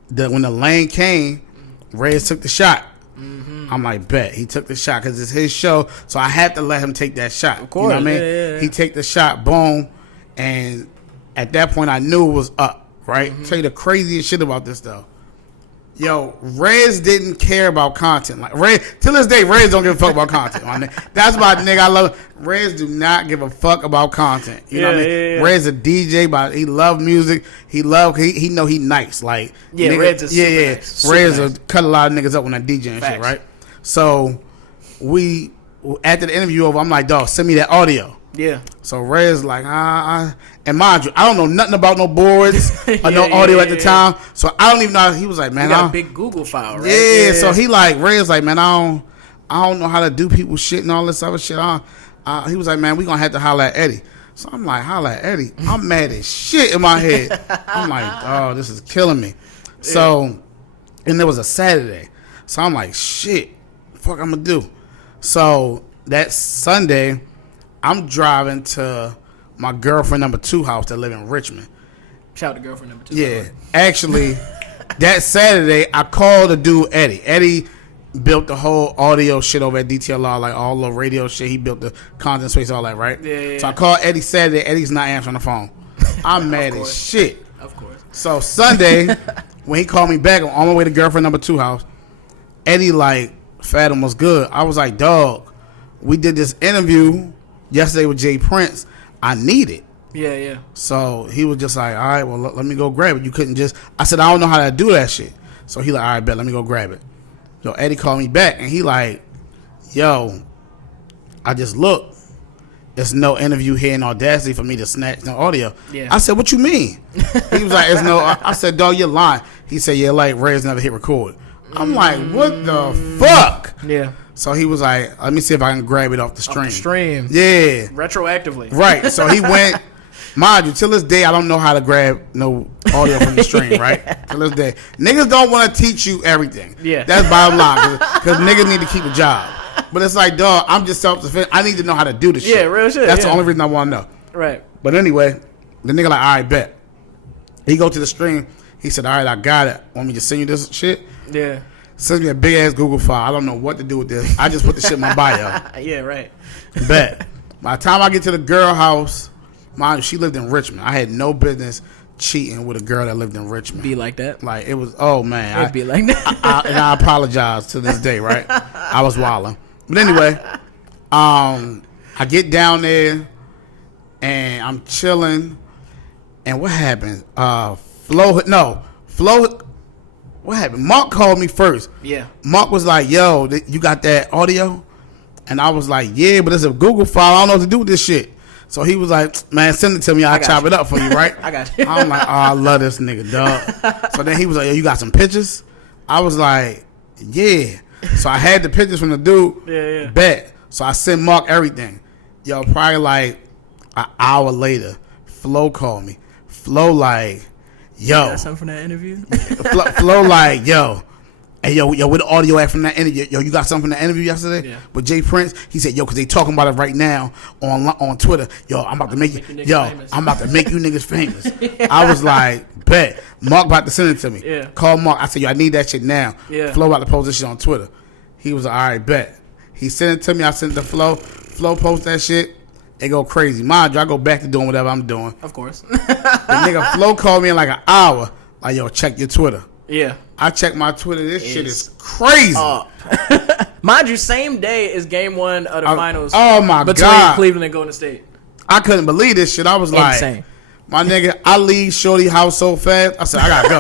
when the lane came, Rez took the shot. I'm like, bet. He took the shot because it's his show, so I had to let him take that shot. Of course. You know what I mean? Yeah. He take the shot, boom, and at that point I knew it was up, right? Tell you the craziest shit about this, though. Yo, Rez didn't care about content. Like, Rez, till this day, Rez don't give a fuck about content. My nigga. That's my nigga I love. Rez do not give a fuck about content. You know what I mean? Yeah. Rez a DJ, but he love music. He know he nice. Like, nigga, Rez is super nice. Rez will cut a lot of niggas up when I DJ and shit, right? So we after the interview over, I'm like, dog, send me that audio. Yeah. So Rez like, and mind you, I don't know nothing about no boards or no audio at the time. So I don't even know. He was like, man, you got a big Google file, right? Yeah. So he like, Rez like, man, I don't know how to do people's shit and all this other shit. He was like, man, we gonna have to holler at Eddie. So I'm like, holler at Eddie. I'm mad as shit in my head. I'm like, oh, this is killing me. So, and it was a Saturday. So I'm like, shit, fuck I'm gonna do. So that Sunday, I'm driving to my girlfriend number 2 house that live in Richmond. Shout out to girlfriend number 2. Yeah. Actually, that Saturday, I called the dude Eddie. Eddie built the whole audio shit over at DTLR, like all the radio shit. He built the content space, all that, right? Yeah. So I called Eddie Saturday. Eddie's not answering the phone. I'm mad as shit. Of course. So Sunday, when he called me back on my way to girlfriend number 2 house, Eddie like, Fathom was good. I was like, dog, we did this interview yesterday with Jay Prince. I need it. Yeah. So he was just like, all right, well, let me go grab it. You couldn't just... I said, I don't know how to do that shit. So he like, all right, bet, let me go grab it. Yo, Eddie called me back, and he like, yo, I just looked. There's no interview here in Audacity for me to snatch no audio. Yeah. I said, what you mean? He was like, it's no... I said, dog, you're lying. He said, yeah, like, Rez never hit record. I'm like, what the fuck? Yeah. So he was like, let me see if I can grab it off the stream. Yeah. Retroactively. Right. So he went, mind you, till this day, I don't know how to grab no audio from the stream, right? Till this day. Niggas don't want to teach you everything. Yeah. That's bottom line. Because niggas need to keep a job. But it's like, dog, I'm just self-sufficient. I need to know how to do this shit. Yeah, real shit. That's the only reason I want to know. Right. But anyway, the nigga like, all right, bet. He go to the stream. He said, all right, I got it. Want me to send you this shit? Yeah. Sends me a big ass Google file. I don't know what to do with this. I just put the shit in my bio. Yeah, right. Bet. By the time I get to the girl house, she lived in Richmond. I had no business cheating with a girl that lived in Richmond. Be like that? Like, it was, oh man. It'd be like that. And I apologize to this day, right? I was wilding. But anyway, I get down there and I'm chilling. And what happened? Flo. What happened? Mark called me first. Yeah. Mark was like, yo, you got that audio? And I was like, yeah, but it's a Google file. I don't know what to do with this shit. So he was like, man, send it to me. I'll chop it up for you, right? I got you. I'm like, oh, I love this nigga, dog. So then he was like, yo, you got some pictures? I was like, yeah. So I had the pictures from the dude. Yeah. Bet. So I sent Mark everything. Yo, probably like an hour later, Flo called me. Flo like, yo. You got something from that interview? Flo like, yo. Hey, yo, where the audio at from that interview? Yo, you got something from the interview yesterday? Yeah. With Jay Prince? He said, yo, because they talking about it right now on Twitter. Yo, I'm about to make you niggas famous. Yeah. I was like, bet. Mark about to send it to me. Yeah. Call Mark. I said, yo, I need that shit now. Yeah. Flo about to post this shit on Twitter. He was like, all right, bet. He sent it to me. I sent it to Flo. Flo post that shit. They go crazy. Mind you, I go back to doing whatever I'm doing. Of course. The nigga Flo called me in like an hour. like, yo, check your Twitter. Yeah. I check my Twitter. This shit is crazy. Mind you, same day is game 1 of the finals. Oh my between God. Cleveland and Golden State. I couldn't believe this shit. I was like, Insane. My nigga, I leave Shorty house so fast. I said, I gotta go.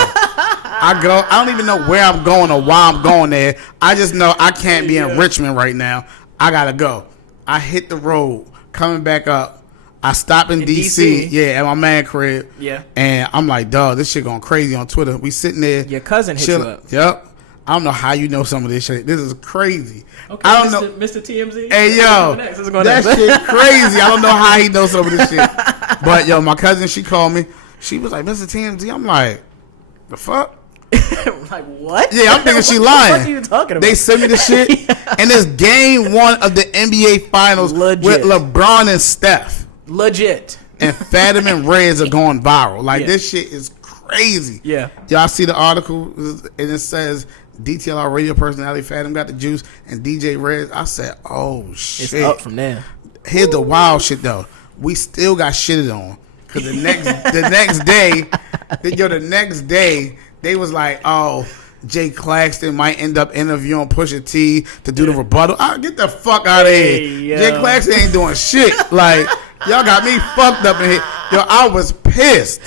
I don't even know where I'm going or why I'm going there. I just know I can't be in Richmond right now. I gotta go. I hit the road, coming back up. I stop in DC, at my man crib. Yeah. And I'm like, dog, this shit going crazy on Twitter. We sitting there. Your cousin hit you up. Yep. I don't know how you know some of this shit. This is crazy. Okay, I don't Mr. TMZ. Hey, yo, that shit crazy. I don't know how he knows some of this shit. But, yo, my cousin, she called me. She was like, Mr. TMZ. I'm like, the fuck? Like, what? Yeah, I'm thinking she lying. What are you talking about? They sent me the shit. And it's game 1 of the NBA Finals with LeBron and Steph. Legit. And Fathom and Reds are going viral. Like, this shit is crazy. Yeah. Y'all see the article? And it says, DTLR radio personality Fathom got the juice and DJ Reds. I said, oh, shit. It's up from there. Here's the wild shit, though. We still got shitted on. Because the next day, they was like, oh, Jay Claxton might end up interviewing Pusha T to do the rebuttal. Get the fuck out of here. Jay Claxton ain't doing shit. Like, y'all got me fucked up in here. Yo, I was pissed.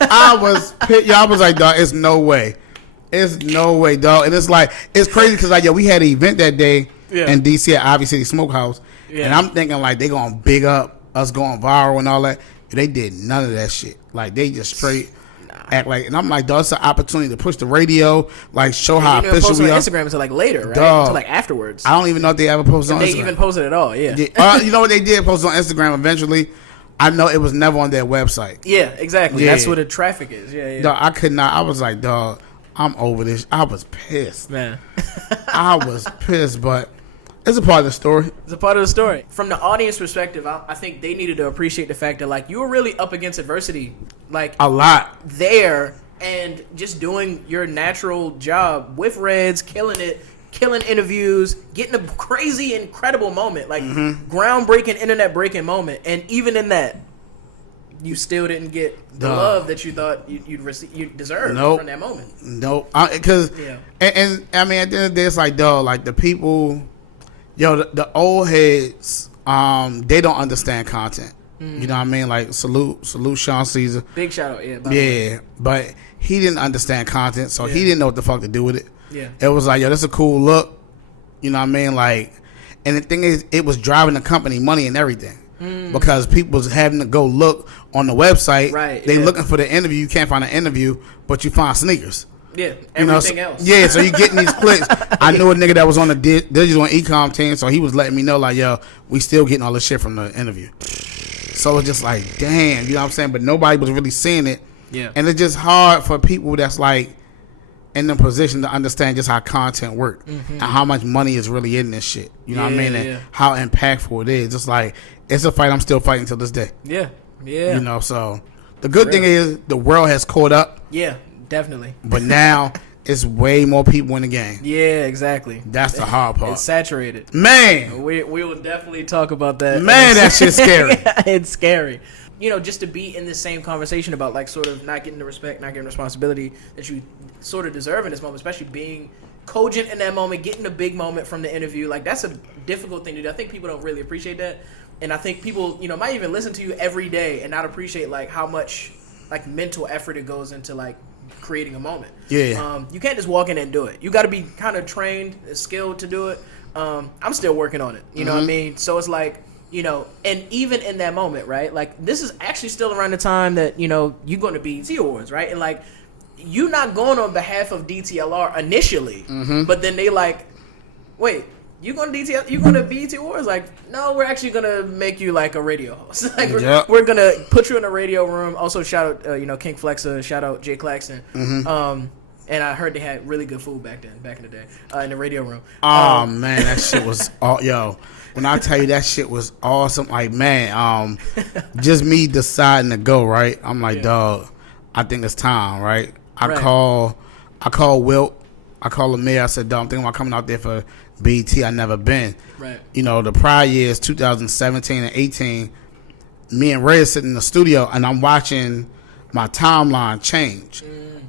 I was like, dog, it's no way. It's no way, dog. And it's like, it's crazy because, like, yo, we had an event that day in DC at Ivy City Smokehouse. Yeah. And I'm thinking, like, they going to big up us going viral and all that. They did none of that shit. Like, they just straight act like, and I'm like, dog, it's an opportunity to push the radio, like, show how official we are. Instagram until like later, right? Dog. Until like afterwards. I don't even know if they ever posted on Instagram. They even posted at all, yeah. You know what they did post on Instagram eventually? I know it was never on their website. Yeah, exactly. Yeah. That's where the traffic is. Yeah. Dog, I could not. I was like, dog, I'm over this. I was pissed. Man. I was pissed, but it's a part of the story. It's a part of the story. From the audience perspective, I think they needed to appreciate the fact that, like, you were really up against adversity. Like, a lot. There, and just doing your natural job with Reds, killing it, killing interviews, getting a crazy, incredible moment. Like, groundbreaking, internet-breaking moment. And even in that, you still didn't get the love that you thought you deserved from that moment. Nope. Because, and I mean, at the end of the day, it's like, dog, like, the people... Yo, the old heads, they don't understand content. You know what I mean? Like, salute Sean Caesar. Big shout out, but he didn't understand content, so he didn't know what the fuck to do with it. Yeah. It was like, yo, that's a cool look. You know what I mean? Like, and the thing is, it was driving the company money and everything. Because people was having to go look on the website. Right. They looking for the interview. You can't find an interview, but you find sneakers. Yeah, everything else. Yeah, so you getting these clicks. I knew a nigga that was on the digital and e-com team, so he was letting me know, like, yo, we still getting all this shit from the interview. So it's just like, damn, you know what I'm saying? But nobody was really seeing it. Yeah. And it's just hard for people that's, like, in the position to understand just how content work and how much money is really in this shit. You know what I mean? And how impactful it is. It's like, it's a fight I'm still fighting till this day. Yeah. Yeah. You know, so the good thing is the world has caught up. Yeah. Definitely. But now it's way more people in the game. Yeah, exactly. That's the hard part. It's saturated. Man. We will definitely talk about that. Man, that shit's scary. It's scary. You know, just to be in the same conversation about, like, sort of not getting the respect, not getting responsibility that you sort of deserve in this moment, especially being cogent in that moment, getting a big moment from the interview. Like, that's a difficult thing to do. I think people don't really appreciate that. And I think people, you know, might even listen to you every day and not appreciate, like, how much, like, mental effort it goes into, like, creating a moment. Yeah. You can't just walk in and do it. You got to be kind of trained, skilled to do it. I'm still working on it. You know what I mean? So it's like, you know, and even in that moment, right? Like, this is actually still around the time that, you know, you're going to BET Awards, right? And, like, you're not going on behalf of DTLR initially, but then they like, wait, you going to BET Awards? Like, no, we're actually gonna make you like a radio host. Like, we're gonna put you in a radio room. Also, shout out, you know, King Flexa. Shout out Jay Claxton. And I heard they had really good food back in the day, in the radio room. Oh man, that shit was yo. When I tell you that shit was awesome, like, man, just me deciding to go, right? I'm like, dog, I think it's time, right? I call Wilt. I call Amir. I said, dog, I'm thinking about coming out there for BET. I never been. Right. You know, the prior years, 2017 and 18, me and Ray are sitting in the studio, and I'm watching my timeline change.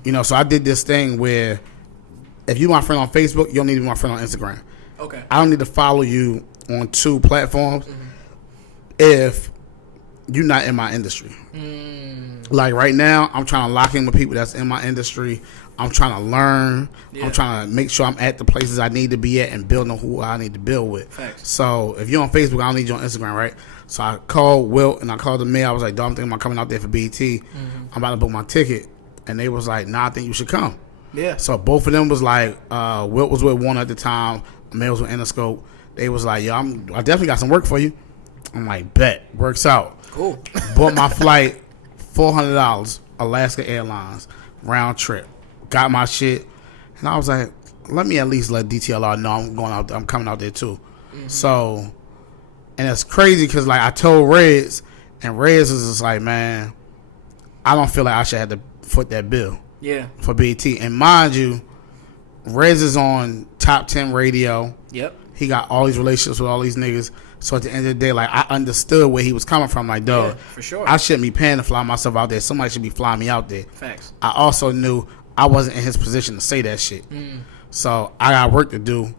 You know, so I did this thing where if you my friend on Facebook, you don't need to be my friend on Instagram. Okay. I don't need to follow you on 2 platforms if you're not in my industry. Like right now, I'm trying to lock in with people that's in my industry. I'm trying to learn. I'm trying to make sure I'm at the places I need to be at and building who I need to build with. Facts. So if you're on Facebook, I don't need you on Instagram, right? So I called Wilt and I called the mail. I was like, "Dog, I'm thinking about coming out there for BT. I'm about to book my ticket." And they was like, "Nah, I think you should come." Yeah. So both of them was like, Wilt was with Warner at the time. Mail was with Interscope. They was like, "Yo, I definitely got some work for you." I'm like, "Bet, works out." Cool. Bought my flight, $400, Alaska Airlines, round trip. Got my shit, and I was like, let me at least let DTLR know I'm going out there. I'm coming out there too. So, and it's crazy because like I told Reds, and Reds was just like, man, I don't feel like I should have to foot that bill. Yeah. For BT. And mind you, Reds is on top 10 radio. Yep. He got all these relationships with all these niggas. So at the end of the day, like I understood where he was coming from. Like, dog, Yeah, for sure. I shouldn't be paying to fly myself out there. Somebody should be flying me out there. Facts. I also knew I wasn't in his position to say that shit. So I got work to do.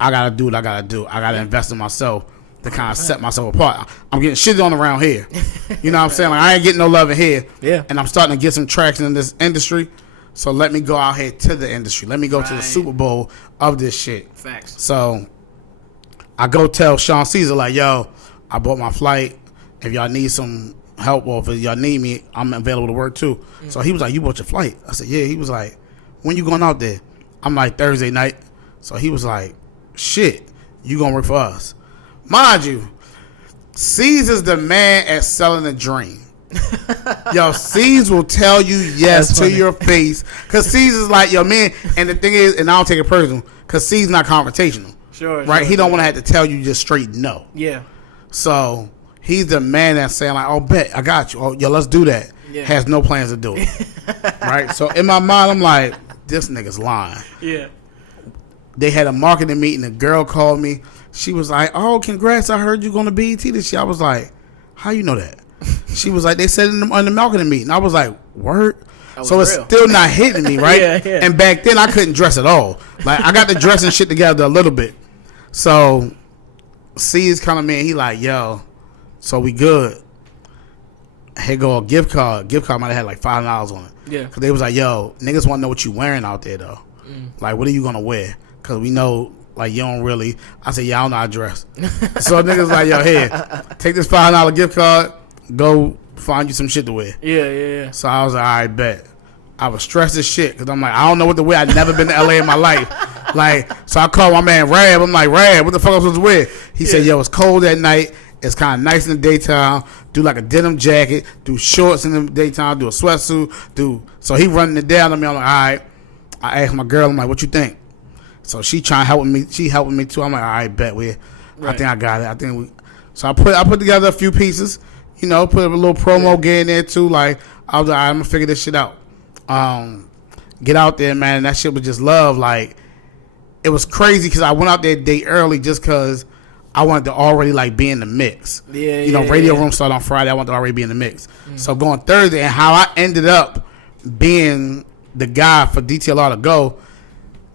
I gotta do what I gotta do. I gotta invest in myself to kind of set myself apart. I'm getting shitted on around here. You know what I'm saying? Like I ain't getting no love in here. Yeah. And I'm starting to get some traction in this industry. So let me go out here to the industry. Let me go to the Super Bowl of this shit. Facts. So I go tell Sean Caesar, like, yo, I bought my flight. If y'all need some help or if y'all need me, I'm available to work too. So he was like, you bought your flight? I said, yeah. He was like, when you going out there? I'm like, Thursday night. So he was like, shit, you gonna work for us. Mind you, Caesar's the man at selling a dream. Yo, Caesar will tell you yes to your face. Because Caesar's like, yo, man, and the thing is, and I don't take it personal, because Caesar's not confrontational. Sure. Right? He don't want to have to tell you just straight no. Yeah. So he's the man that's saying like, oh, bet, I got you. Oh, yo, let's do that. Yeah. Has no plans to do it. Right? So in my mind, I'm like, this nigga's lying. Yeah. They had a marketing meeting. The girl called me. She was like, oh, congrats. I heard you going to BET this year. I was like, how you know that? She was like, they said in the marketing meeting. I was like, word? So it's real. still not hitting me, right? Yeah. And back then, I couldn't dress at all. Like, I got the dressing shit together a little bit. So, C's coming in. He like, yo, so we good. Here go a gift card. Gift card might have had like $5 on it. Yeah. Because they was like, yo, niggas want to know what you wearing out there, though. Like, what are you going to wear? Because we know, like, you don't really. I said, yeah, I don't know how to dress. So, niggas like, yo, here, take this $5 gift card. Go find you some shit to wear. Yeah. So I was like, all right, bet. I was stressed as shit because I'm like, I don't know what to wear. I've never been to LA in my life. Like, so I called my man Rab. I'm like, Rab, what the fuck am I supposed to wear? He said, yo, it's cold at night. It's kind of nice in the daytime. Do like a denim jacket. Do shorts in the daytime. Do a sweatsuit. So he running it down on me. I'm like, all right. I asked my girl, I'm like, what you think? So she trying to help me. She helping me too. I'm like, all right, bet. I think I got it. So I put together a few pieces. You know, put a little promo gear in there too. Like, I was like, I'm gonna figure this shit out. Get out there, man. And that shit was just love. Like, it was crazy because I went out there a day early just because I wanted to already like be in the mix. You know, Radio Room started on Friday. I wanted to already be in the mix. So going Thursday, and how I ended up being the guy for DTLR to go,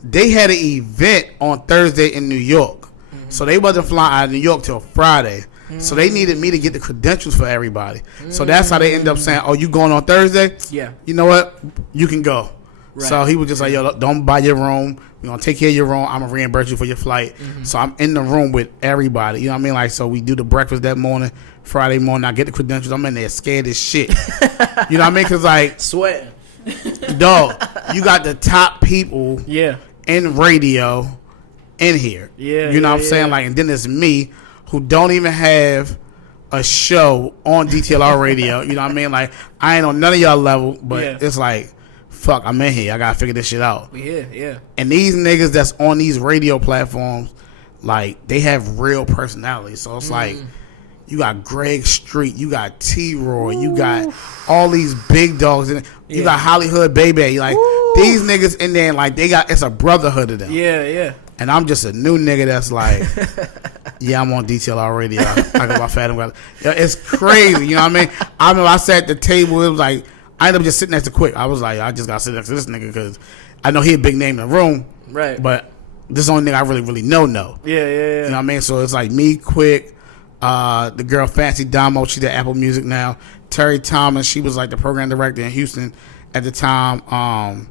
they had an event on Thursday in New York. So they wasn't flying out of New York till Friday. So they needed me to get the credentials for everybody. So that's how they ended up saying, oh, you going on Thursday? Yeah. You know what? You can go. Right. So he was just like, yo, don't buy your room. We're going to take care of your room. I'm going to reimburse you for your flight. So I'm in the room with everybody. You know what I mean? Like, so we do the breakfast that morning, Friday morning. I get the credentials. I'm in there scared as shit. You know what I mean? Because, like, Sweating. dog, you got the top people Yeah. in radio in here. Yeah. You know what I'm saying? Like, and then there's me who don't even have a show on DTLR radio. You know what I mean? Like, I ain't on none of y'all level, but it's like, fuck, I'm in here. I gotta figure this shit out. Yeah. And these niggas that's on these radio platforms, like, they have real personality. So it's like, you got Greg Street, you got T-Roy, you got all these big dogs in it. You got Hollywood Baby. Like, these niggas in there, like, it's a brotherhood of them. Yeah. And I'm just a new nigga that's like, yeah, I'm on DTLR radio. I go by FADAMGOTDAJUICE. It's crazy, you know what I mean? I remember I sat at the table. It was like I ended up just sitting next to Quick. I was like, I just got to sit next to this nigga because I know he a big name in the room. Right. But this is the only nigga I really know. Yeah. You know what I mean? So it's like me, Quick, the girl Fancy Damo, she's at Apple Music now. Terry Thomas, she was like the program director in Houston at the time.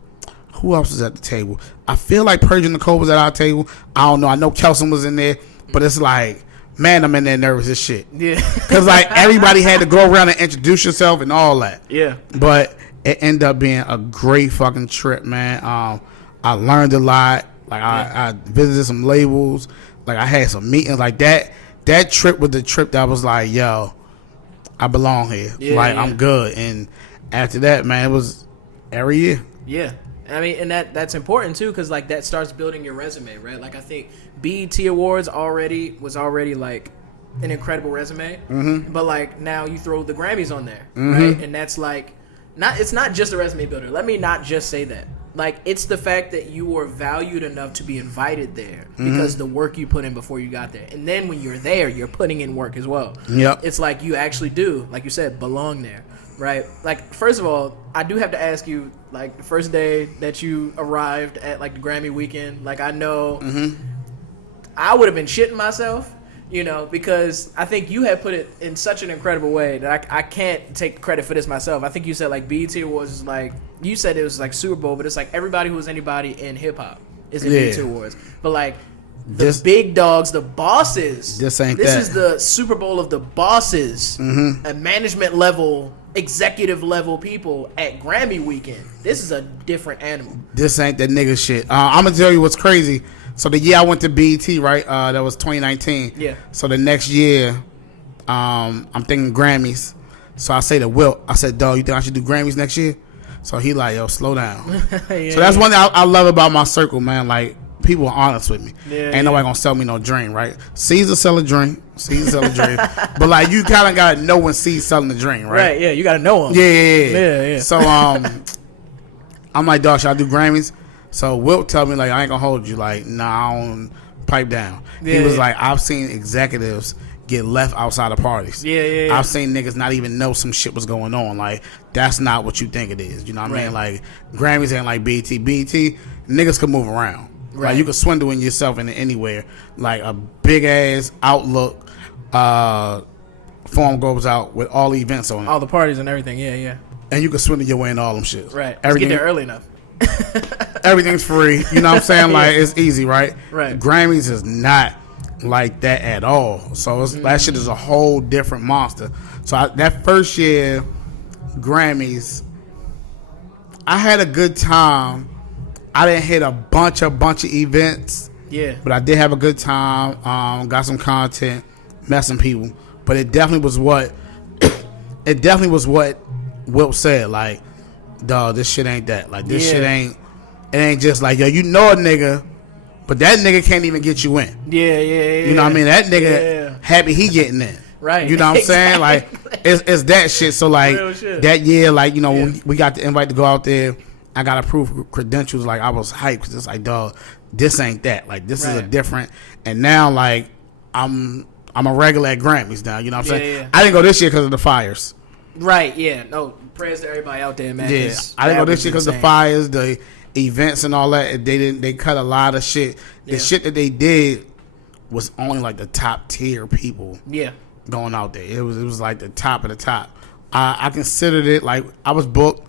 Who else was at the table? I feel like Persia Nicole was at our table. I don't know. I know Kelson was in there, but it's like, man, I'm in there nervous as shit. Yeah. Because like everybody had to go around and introduce yourself and all that. Yeah. But it ended up being a great fucking trip, man. I learned a lot. Like I visited some labels. Like I had some meetings like that. That trip was the trip that was like, yo, I belong here. Yeah, like I'm good. And after that, man, it was every year. Yeah. I mean, and that's important too, because like that starts building your resume, right? Like I think BET Awards was already like an incredible resume, but like now you throw the Grammys on there, right? And that's like it's not just a resume builder. Let me not just say that. Like it's the fact that you were valued enough to be invited there because the work you put in before you got there, and then when you're there, you're putting in work as well. Yep. It's like you actually do, like you said, belong there. Right, like first of all, I do have to ask you, like the first day that you arrived at like the Grammy weekend, like I know I would have been shitting myself, you know, because I think you had put it in such an incredible way that I can't take credit for this myself. I think you said like BET Awards is like, you said it was like Super Bowl, but it's like everybody who was anybody in hip hop is in BET Awards, but like the big dogs, the bosses. This is the Super Bowl of the bosses, a management level. Executive level people at Grammy weekend. This is a different animal. This ain't that nigga shit. I'm gonna tell you what's crazy. So the year I went to BET, right? That was 2019. Yeah. So the next year, I'm thinking Grammys. So I say to Wilt, I said, dog, you think I should do Grammys next year? So he like, yo, slow down. So that's one thing I love about my circle, man. Like, people are honest with me. Ain't nobody gonna sell me no dream, right? Caesar sell a dream. But like you kind of gotta know when Caesar selling the dream, right? Right, yeah, you gotta know him. Yeah. So I'm like, dog, should I do Grammys? So Wilt tell me like, I ain't gonna hold you. Like, nah, I don't pipe down. He was like, I've seen executives get left outside of parties. I've seen niggas not even know some shit was going on. Like, that's not what you think it is. You know what I mean? Like, Grammys ain't like BET. BET, niggas can move around. Right. Like you can swindle in yourself into anywhere. Like a big ass Outlook form goes out with all the events on it. All the parties and everything, yeah. And you can swindle your way into all them shit. Right. Everything, get there early enough. Everything's free. You know what I'm saying? Like it's easy, right? Right. Grammys is not like that at all. So that shit is a whole different monster. So that first year, Grammys, I had a good time. I didn't hit a bunch of events. Yeah. But I did have a good time. Got some content, met some people. But it definitely was what Wilt said. Like, dog, this shit ain't that. Like, this shit ain't. It ain't just like, yo, you know a nigga, but that nigga can't even get you in. Yeah. You know what I mean? That nigga happy he getting in. Right. You know what I'm saying? Like, it's that shit. So like that year, like, you know, when we got the invite to go out there. I got approved credentials. Like I was hyped because it's like, dog, this ain't that. Like this is a different. And now, like I'm a regular at Grammys now. You know what I'm saying? I didn't go this year because of the fires. Right. Yeah. No. Prayers to everybody out there, man. Yeah. I didn't go this year because of the fires, the events, and all that. They cut a lot of shit. The shit that they did was only like the top tier people. Yeah. Going out there, it was like the top of the top. I considered it like I was booked.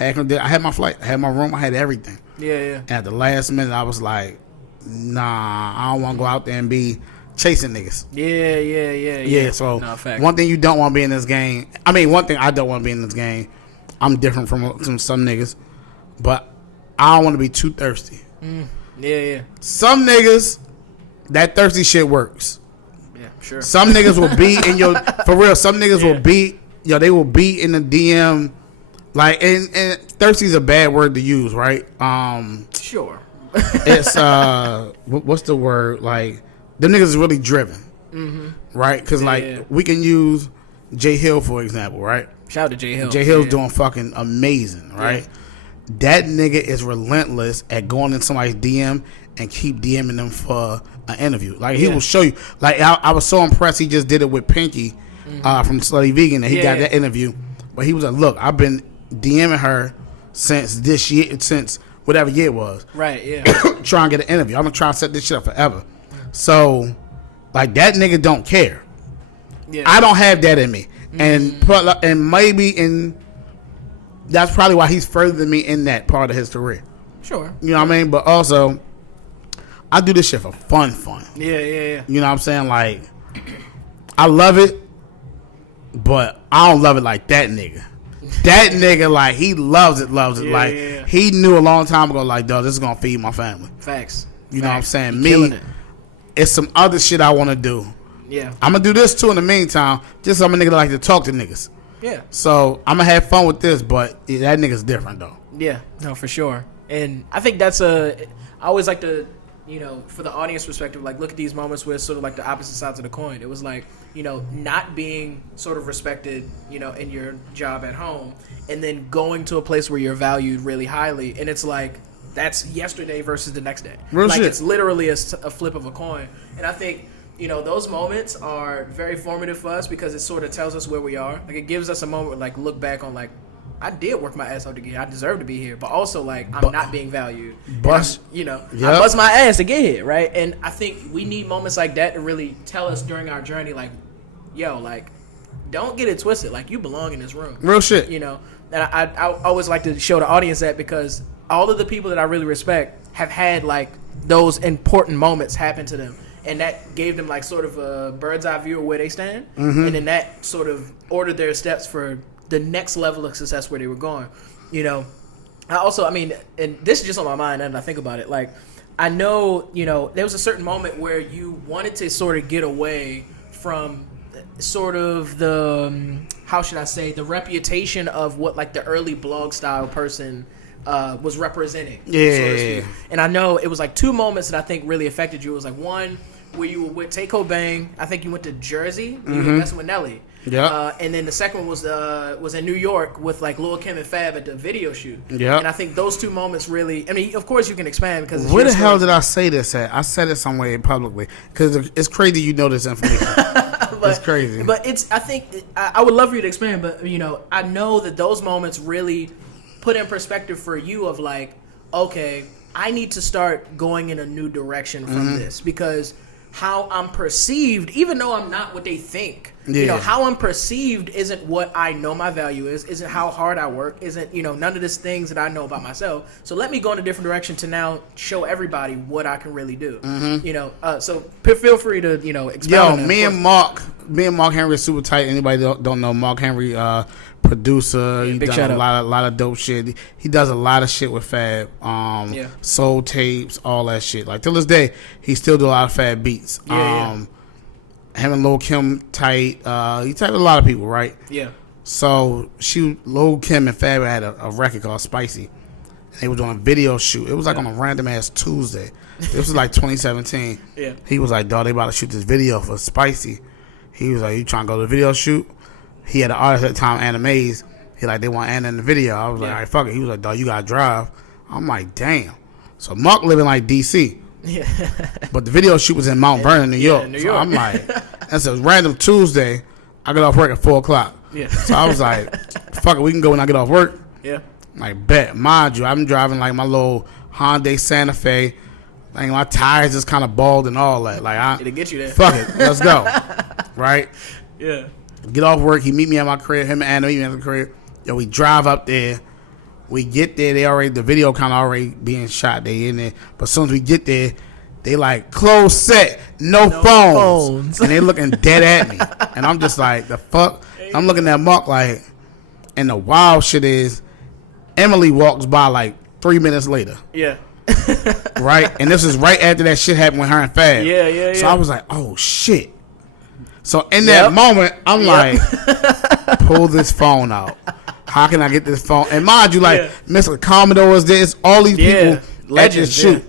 I had my flight. I had my room. I had everything. Yeah. And at the last minute, I was like, nah, I don't want to go out there and be chasing niggas. Yeah. So one thing you don't want to be in this game. I mean, one thing I don't want to be in this game. I'm different from some niggas, but I don't want to be too thirsty. Yeah. Some niggas, that thirsty shit works. Yeah, sure. Some niggas will be in your for real. Some niggas will be they will be in the DM. Like and thirsty's a bad word to use, right? Sure. It's what's the word? Like them niggas is really driven, right? Because we can use Jay Hill for example, right? Shout out to Jay Hill. Jay Hill's doing fucking amazing, right? Yeah. That nigga is relentless at going in somebody's DM and keep DMing them for an interview. Like he will show you. Like I was so impressed. He just did it with Pinky from Slutty Vegan, and he got that interview. But he was like, "Look, I've been DMing her since this year, since whatever year it was. Right, yeah. Trying to get an interview. I'm going to try to set this shit up forever. So, like, that nigga don't care. Yeah. I don't have that in me. And that's probably why he's further than me in that part of his career. Sure. You know what I mean? But also, I do this shit for fun. Yeah. You know what I'm saying? Like, I love it, but I don't love it like that nigga. That nigga, like, he loves it. Yeah. He knew a long time ago, like, dog, this is going to feed my family. Facts. You know what I'm saying? It's some other shit I want to do. Yeah. I'm going to do this, too, in the meantime. Just I'm a nigga that like to talk to niggas. Yeah. So, I'm going to have fun with this, but that nigga's different, though. Yeah. No, for sure. And I think I always like to, you know, for the audience perspective, like, look at these moments where it's sort of like the opposite sides of the coin. It was like, you know, not being sort of respected, you know, in your job at home, and then going to a place where you're valued really highly. And it's like, that's yesterday versus the next day. Real like, shit. It's literally a flip of a coin. And I think, you know, those moments are very formative for us because it sort of tells us where we are. Like, it gives us a moment where, like, look back on, like, I did work my ass off to get here. I deserve to be here. But also, like, I'm not being valued. You know, I bust my ass to get here, right? And I think we need moments like that to really tell us during our journey, like, yo, like, don't get it twisted. Like, you belong in this room. Real shit. You know? And I always like to show the audience that because all of the people that I really respect have had, like, those important moments happen to them. And that gave them, like, sort of a bird's eye view of where they stand. Mm-hmm. And then that sort of ordered their steps for the next level of success where they were going. You know, I mean, and this is just on my mind and I think about it. Like, I know, you know, there was a certain moment where you wanted to sort of get away from sort of the, how should I say, the reputation of what, like, the early blog style person was representing. Yeah. So to speak. And I know it was like two moments that I think really affected you. It was like one where you were with Tay Cobain. I think you went to Jersey. You were messing with Nelly. Yeah. And then the second one was in New York with, like, Lil' Kim and Fab at the video shoot. Yeah. And I think those two moments really, I mean, of course you can expand because it's where the your hell story. did I say this at? I said it somewhere publicly because it's crazy you know this information. It's crazy. But I think I would love for you to expand, but, you know, I know that those moments really put in perspective for you of, like, okay, I need to start going in a new direction from this because how I'm perceived, even though I'm not what they think, you know, how I'm perceived isn't what I know my value is, isn't how hard I work, isn't, you know, none of these things that I know about myself. So let me go in a different direction to now show everybody what I can really do. You know, so feel free to, you know, expound on that. Me and Mark Henry are super tight. Anybody don't know Mark Henry, producer, he done a lot of dope shit. He does a lot of shit with Fab, soul tapes, all that shit. Like, till this day, he still do a lot of Fab beats. Him and Lil' Kim tight. He tight with a lot of people, right? Yeah. So Lil' Kim and Fab had a record called Spicy. And they was on a video shoot. It was like on a random ass Tuesday. This was like 2017. Yeah. He was like, dog, they about to shoot this video for Spicy. He was like, you trying to go to the video shoot? He had an artist at the time, Anna Mays. He like, they want Anna in the video. I was like, all right, fuck it. He was like, dog, you gotta drive. I'm like, damn. So Mark living like DC. Yeah. But the video shoot was in Mount Vernon, New York. So I'm like, that's a random Tuesday. I get off work at 4 o'clock. Yeah. So I was like, fuck it, we can go when I get off work. Yeah. Like, bet. Mind you, I'm driving like my little Hyundai Santa Fe. Like, my tires just kind of bald and all that. Like, it'll get you there. Fuck it, let's go. Right? Yeah. Get off work. He meet me at my crib. Him and Anna meet me at the crib. Yo, we drive up there. We get there. The video kind of already being shot. They in there. But as soon as we get there, they like, close set, no phones. And they looking dead at me. And I'm just like, the fuck? I'm looking at Mark like, and the wild shit is, Emily walks by like 3 minutes later. Yeah. Right? And this is right after that shit happened with her and Fab. Yeah. So I was like, oh shit. So in that moment, I'm like, pull this phone out. How can I get this phone? And mind you, like, Mr. Commodore is there. It's all these people at this shoot.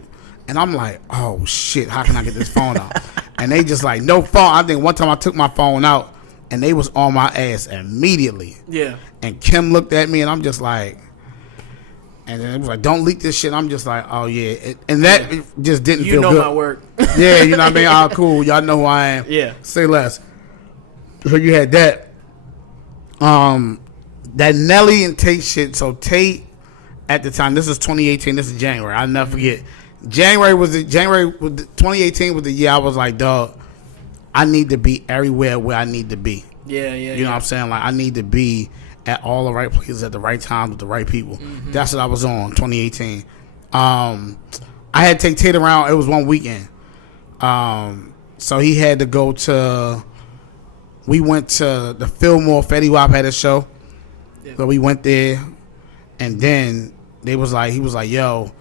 And I'm like, oh shit, how can I get this phone out? And they just like, no phone. I think one time I took my phone out and they was on my ass immediately. Yeah. And Kim looked at me and I'm just like, and then it was like, don't leak this shit. I'm just like, oh yeah. And that just didn't feel good. You know my work. Yeah, you know what I mean? Oh, cool. Y'all know who I am. Yeah. Say less. So you had that. that Nelly and Tate shit. So Tate at the time, this is 2018. This is January. I'll never forget. January 2018 was the year I was like, dog, I need to be everywhere where I need to be. Yeah. You know what I'm saying? Like, I need to be at all the right places at the right times with the right people. Mm-hmm. That's what I was on 2018. I had to take Tate around. It was one weekend. So he had to go to. We went to the Fillmore. Fetty Wap had a show. Yeah. So we went there, and then he was like, yo,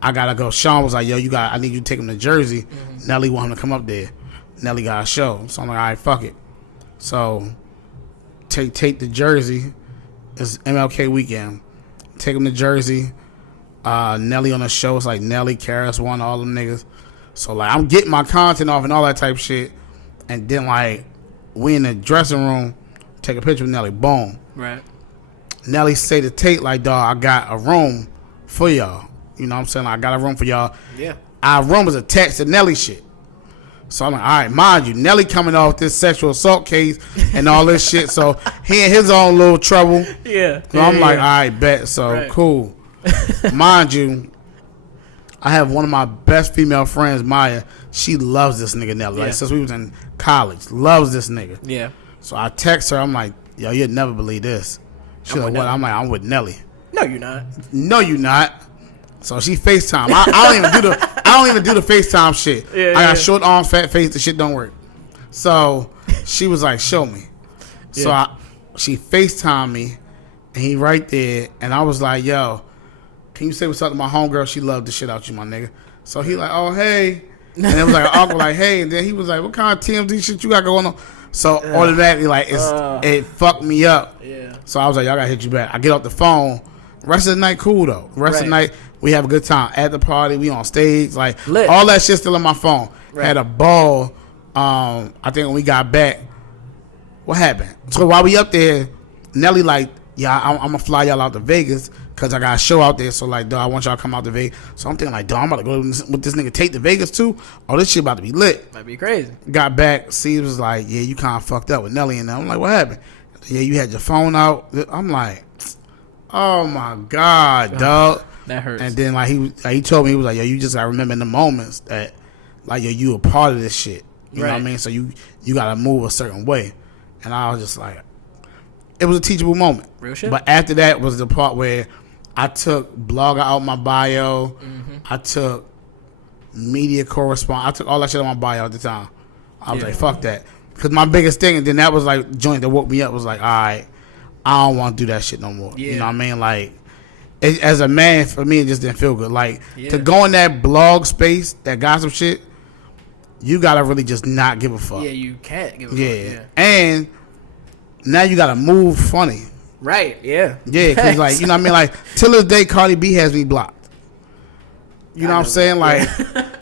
I gotta go. Sean was like, yo, I need you to take him to Jersey. Mm-hmm. Nelly want him to come up there. Nelly got a show. So I'm like, all right, fuck it. So take to Jersey. It's MLK weekend. Take him to Jersey. Nelly on the show. It's like Nelly, KRS-One, all them niggas. So like I'm getting my content off and all that type of shit. And then like we in the dressing room, take a picture with Nelly. Boom. Right. Nelly say to Tate like, dog, I got a room for y'all. You know what I'm saying? Like, I got a room for y'all. Yeah. Our room was attached to Nelly shit. So I'm like, all right, mind you, Nelly coming off this sexual assault case and all this shit. So he in his own little trouble. Yeah. So I'm like, all right, bet. So right. Cool. Mind you, I have one of my best female friends, Maya. She loves this nigga Nelly. Like, since we was in college, loves this nigga. Yeah. So I text her. I'm like, yo, you'd never believe this. She's like, what? I'm like, I'm with Nelly. No, you're not. No, you're not. So she FaceTime. I don't even do the FaceTime shit. Yeah, I got short arms, fat face. The shit don't work. So she was like, show me. Yeah. So she FaceTimed me, and he right there, and I was like, yo, can you say what's up to my homegirl? She loved the shit out you, my nigga. So he like, oh, hey. And it was like awkward, like, hey. And then he was like, what kind of TMZ shit you got going on? So automatically, like, it fucked me up. Yeah. So I was like, y'all gotta hit you back. I get off the phone. Rest of the night, cool though. Rest of the night, we have a good time at the party. We on stage, like lit. All that shit still on my phone. Right. Had a ball. I think when we got back, what happened? So while we up there, Nelly like, yeah, I'm gonna fly y'all out to Vegas because I got a show out there. So like, dog, I want y'all to come out to Vegas. So I'm thinking like, dog, I'm about to go with this nigga Tate to Vegas too. Oh, this shit about to be lit. Might be crazy. Got back. Steve was like, yeah, you kind of fucked up with Nelly and them. I'm like, what happened? Yeah, you had your phone out. I'm like, oh my God, dog. That hurts. And then like he told me, he was like, yo, you just gotta remember in the moments that like, yo, you a part of this shit. You know what I mean? So you gotta move a certain way. And I was just like, it was a teachable moment. Real shit. But after that was the part where I took blogger out my bio. Mm-hmm. I took media correspondent. I took all that shit out my bio at the time. I was like, fuck that. Because my biggest thing, and then that was like joint that woke me up, was like, all right, I don't want to do that shit no more. Yeah. You know what I mean? Like, as a man, for me, it just didn't feel good. Like, to go in that blog space, that gossip shit, you got to really just not give a fuck. Yeah, you can't give a fuck. Yeah. And now you got to move funny. Right, yeah. Yeah, because, like, you know what I mean? Like, till this day, Cardi B has me blocked. You know what I'm saying? Like,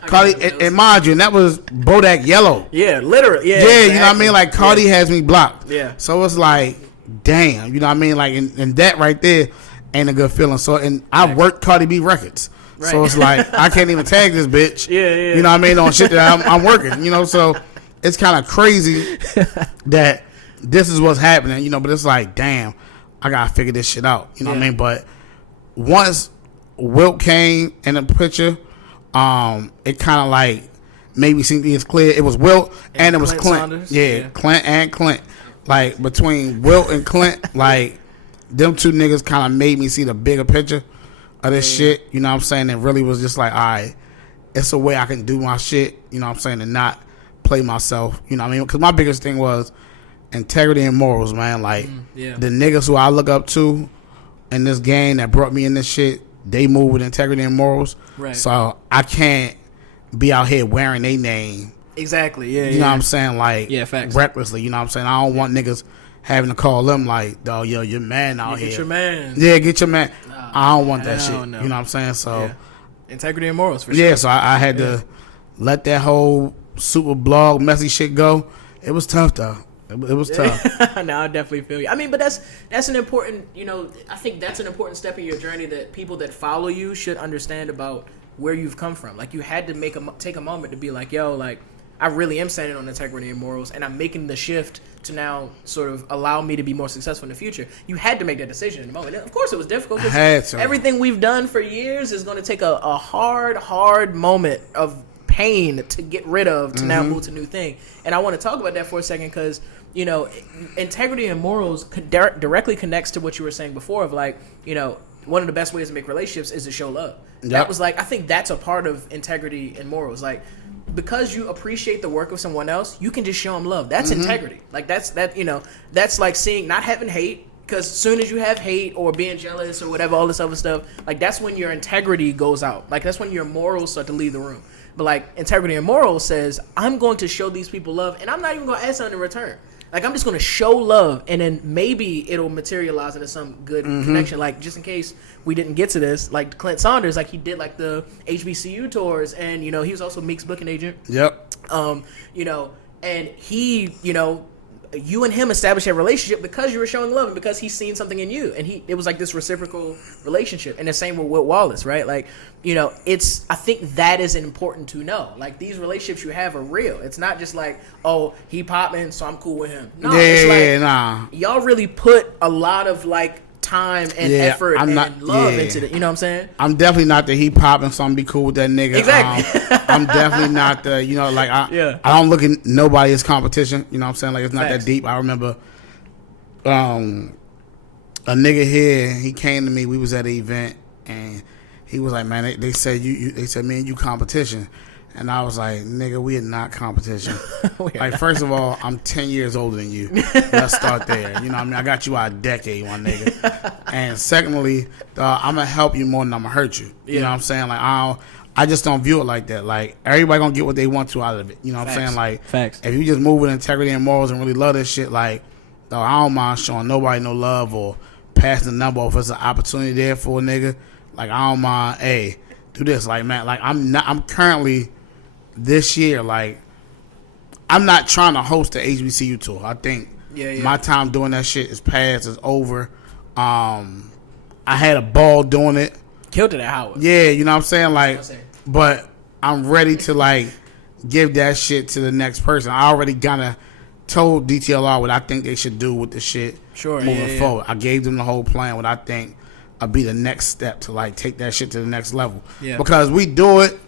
Cardi, and mind you, and that was Bodak Yellow. Yeah, literally. Yeah, exactly. You know what I mean? Like, Cardi has me blocked. Yeah. So it's like, damn. You know what I mean? Like, and that right there ain't a good feeling. So, and I worked Cardi B records. Right. So it's like, I can't even tag this bitch. Yeah. You know what I mean? On shit that I'm working. You know, so it's kind of crazy that this is what's happening, you know, but it's like, damn, I got to figure this shit out. You know what I mean? But once Wilt came in the picture, it kind of like made me see things clear. It was Wilt and it was Clint. Yeah, Clint and Clint. Like, between Wilt and Clint, like, them two niggas kind of made me see the bigger picture of this shit. You know what I'm saying? It really was just like, all right, it's a way I can do my shit, you know what I'm saying, and not play myself. You know what I mean? Because my biggest thing was integrity and morals, man. Like, the niggas who I look up to in this game that brought me in this shit, they move with integrity and morals. Right. So I can't be out here wearing their name. Exactly. Yeah. You know what I'm saying? Like, facts. Recklessly. You know what I'm saying? I don't want niggas having to call them like, dog, yo, your man out here. Get your man. Yeah, get your man. I don't want that shit. No. You know what I'm saying? So integrity and morals for sure. Yeah. So I had to let that whole super blog messy shit go. It was tough though. It was tough. No, I definitely feel you. I mean, but that's an important, you know, I think that's an important step in your journey that people that follow you should understand about where you've come from. Like, you had to take a moment to be like, yo, like, I really am standing on integrity and morals, and I'm making the shift to now sort of allow me to be more successful in the future. You had to make that decision in the moment. Of course, it was difficult. Everything we've done for years is going to take a hard moment of pain to get rid of to now move to a new thing. And I want to talk about that for a second because, you know, integrity and morals directly connects to what you were saying before of like, you know, one of the best ways to make relationships is to show love. Yep. That was like, I think that's a part of integrity and morals. Like, because you appreciate the work of someone else, you can just show them love. That's integrity. Like that's like seeing, not having hate. Because as soon as you have hate or being jealous or whatever, all this other stuff, like that's when your integrity goes out. Like that's when your morals start to leave the room. But like integrity and morals says, I'm going to show these people love, and I'm not even going to ask something in return. Like I'm just going to show love, and then maybe it'll materialize into some good connection. Like just in case we didn't get to this, like Clint Saunders, like he did like the HBCU tours, and you know he was also Meek's booking agent. Yep. You know, and he, you know, you and him established a relationship because you were showing love and because he's seen something in you, and it was like this reciprocal relationship. And the same with Will Wallace, right? Like, you know, I think that is important to know. Like these relationships you have are real. It's not just like, oh, he popping, so I'm cool with him. No, it's like, y'all really put a lot of like time and effort and love into it. You know what I'm saying? I'm definitely not the he popping, so I'm be cool with that nigga. Exactly. I'm definitely not the, you know, like I don't look at nobody as competition. You know what I'm saying? Like it's not that deep. I remember a nigga here, he came to me, we was at an event, and he was like, man, they said they said, man, you competition. And I was like, nigga, we are not competition. Like, first of all, I'm 10 years older than you. Let's start there. You know what I mean? I got you out a decade, my nigga. And secondly, I'm going to help you more than I'm going to hurt you. You know what I'm saying? Like, I just don't view it like that. Like, everybody going to get what they want to out of it. You know what I'm saying? Like, if you just move with integrity and morals and really love this shit, like, I don't mind showing nobody no love or passing the number off. If there's an opportunity there for a nigga, like, I don't mind, hey, do this. Like, man, like, I'm currently... this year, like, I'm not trying to host the HBCU tour. I think my time doing that shit is past, is over. I had a ball doing it. Killed it at Howard. Yeah, you know what I'm saying? Like, but I'm ready to, like, give that shit to the next person. I already kind of told DTLR what I think they should do with the shit moving forward. I gave them the whole plan, what I think would be the next step to, like, take that shit to the next level. Yeah. Because we do it,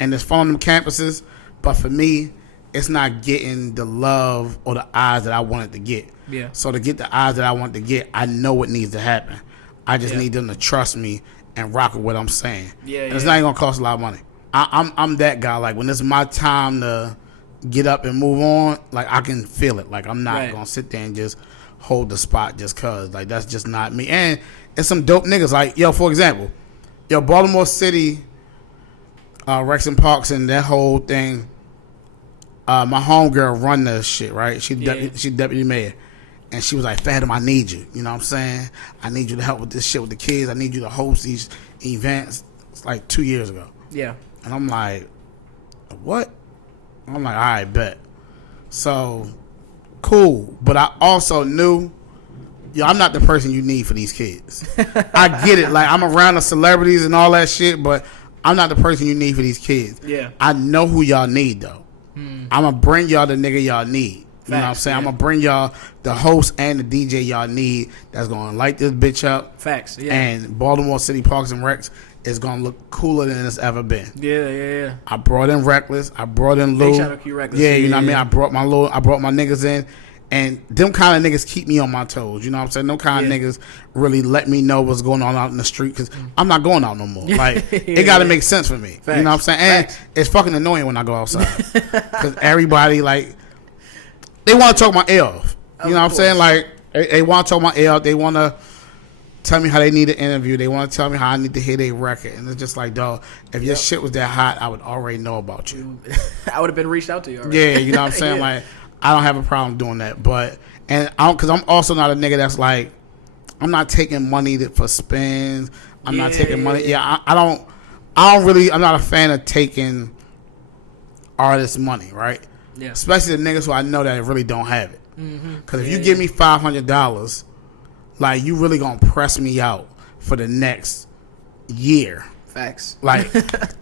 and it's fun on them campuses, but for me, it's not getting the love or the eyes that I wanted to get. Yeah. So to get the eyes that I want to get, I know what needs to happen. I just need them to trust me and rock with what I'm saying. And it's not even gonna cost a lot of money. I'm that guy. Like when it's my time to get up and move on, like I can feel it. Like I'm not gonna sit there and just hold the spot just cause. Like that's just not me. And it's some dope niggas. Like for example, Baltimore City. Rex and Parks and that whole thing. My homegirl run the shit, right? She deputy mayor. And she was like, Fathom, I need you. You know what I'm saying? I need you to help with this shit with the kids. I need you to host these events. It's like 2 years ago. Yeah. And I'm like, what? I'm like, all right, bet. So, cool. But I also knew, I'm not the person you need for these kids. I get it. Like, I'm around the celebrities and all that shit, but I'm not the person you need for these kids. Yeah. I know who y'all need, though. I'm going to bring y'all the nigga y'all need. You know what I'm saying? I'm going to bring y'all the host and the DJ y'all need that's going to light this bitch up. Facts, yeah. And Baltimore City Parks and Recs is going to look cooler than it's ever been. Yeah. I brought in Reckless. I brought in Lou. Shout out to you, Reckless. Yeah, you know what I mean? I brought my niggas in. And them kind of niggas keep me on my toes. You know what I'm saying? Them kind of niggas really let me know what's going on out in the street because I'm not going out no more. Like, it got to make sense for me. Facts. You know what I'm saying? And it's fucking annoying when I go outside because everybody, like, they want to talk my ear off. You know what I'm saying? Like, they want to talk my ear off. They want to tell me how they need an interview. They want to tell me how I need to hear their record. And it's just like, dog, if your shit was that hot, I would already know about you. I would have been reached out to you already. Yeah, you know what I'm saying? Like, I don't have a problem doing that, because I'm also not a nigga that's like, I'm not taking money for spins. I'm not taking money. Yeah, I don't really. I'm not a fan of taking artists' money, right? Yeah. Especially the niggas who I know that really don't have it. Because if you give me $500, like you really gonna press me out for the next year. Facts. Like,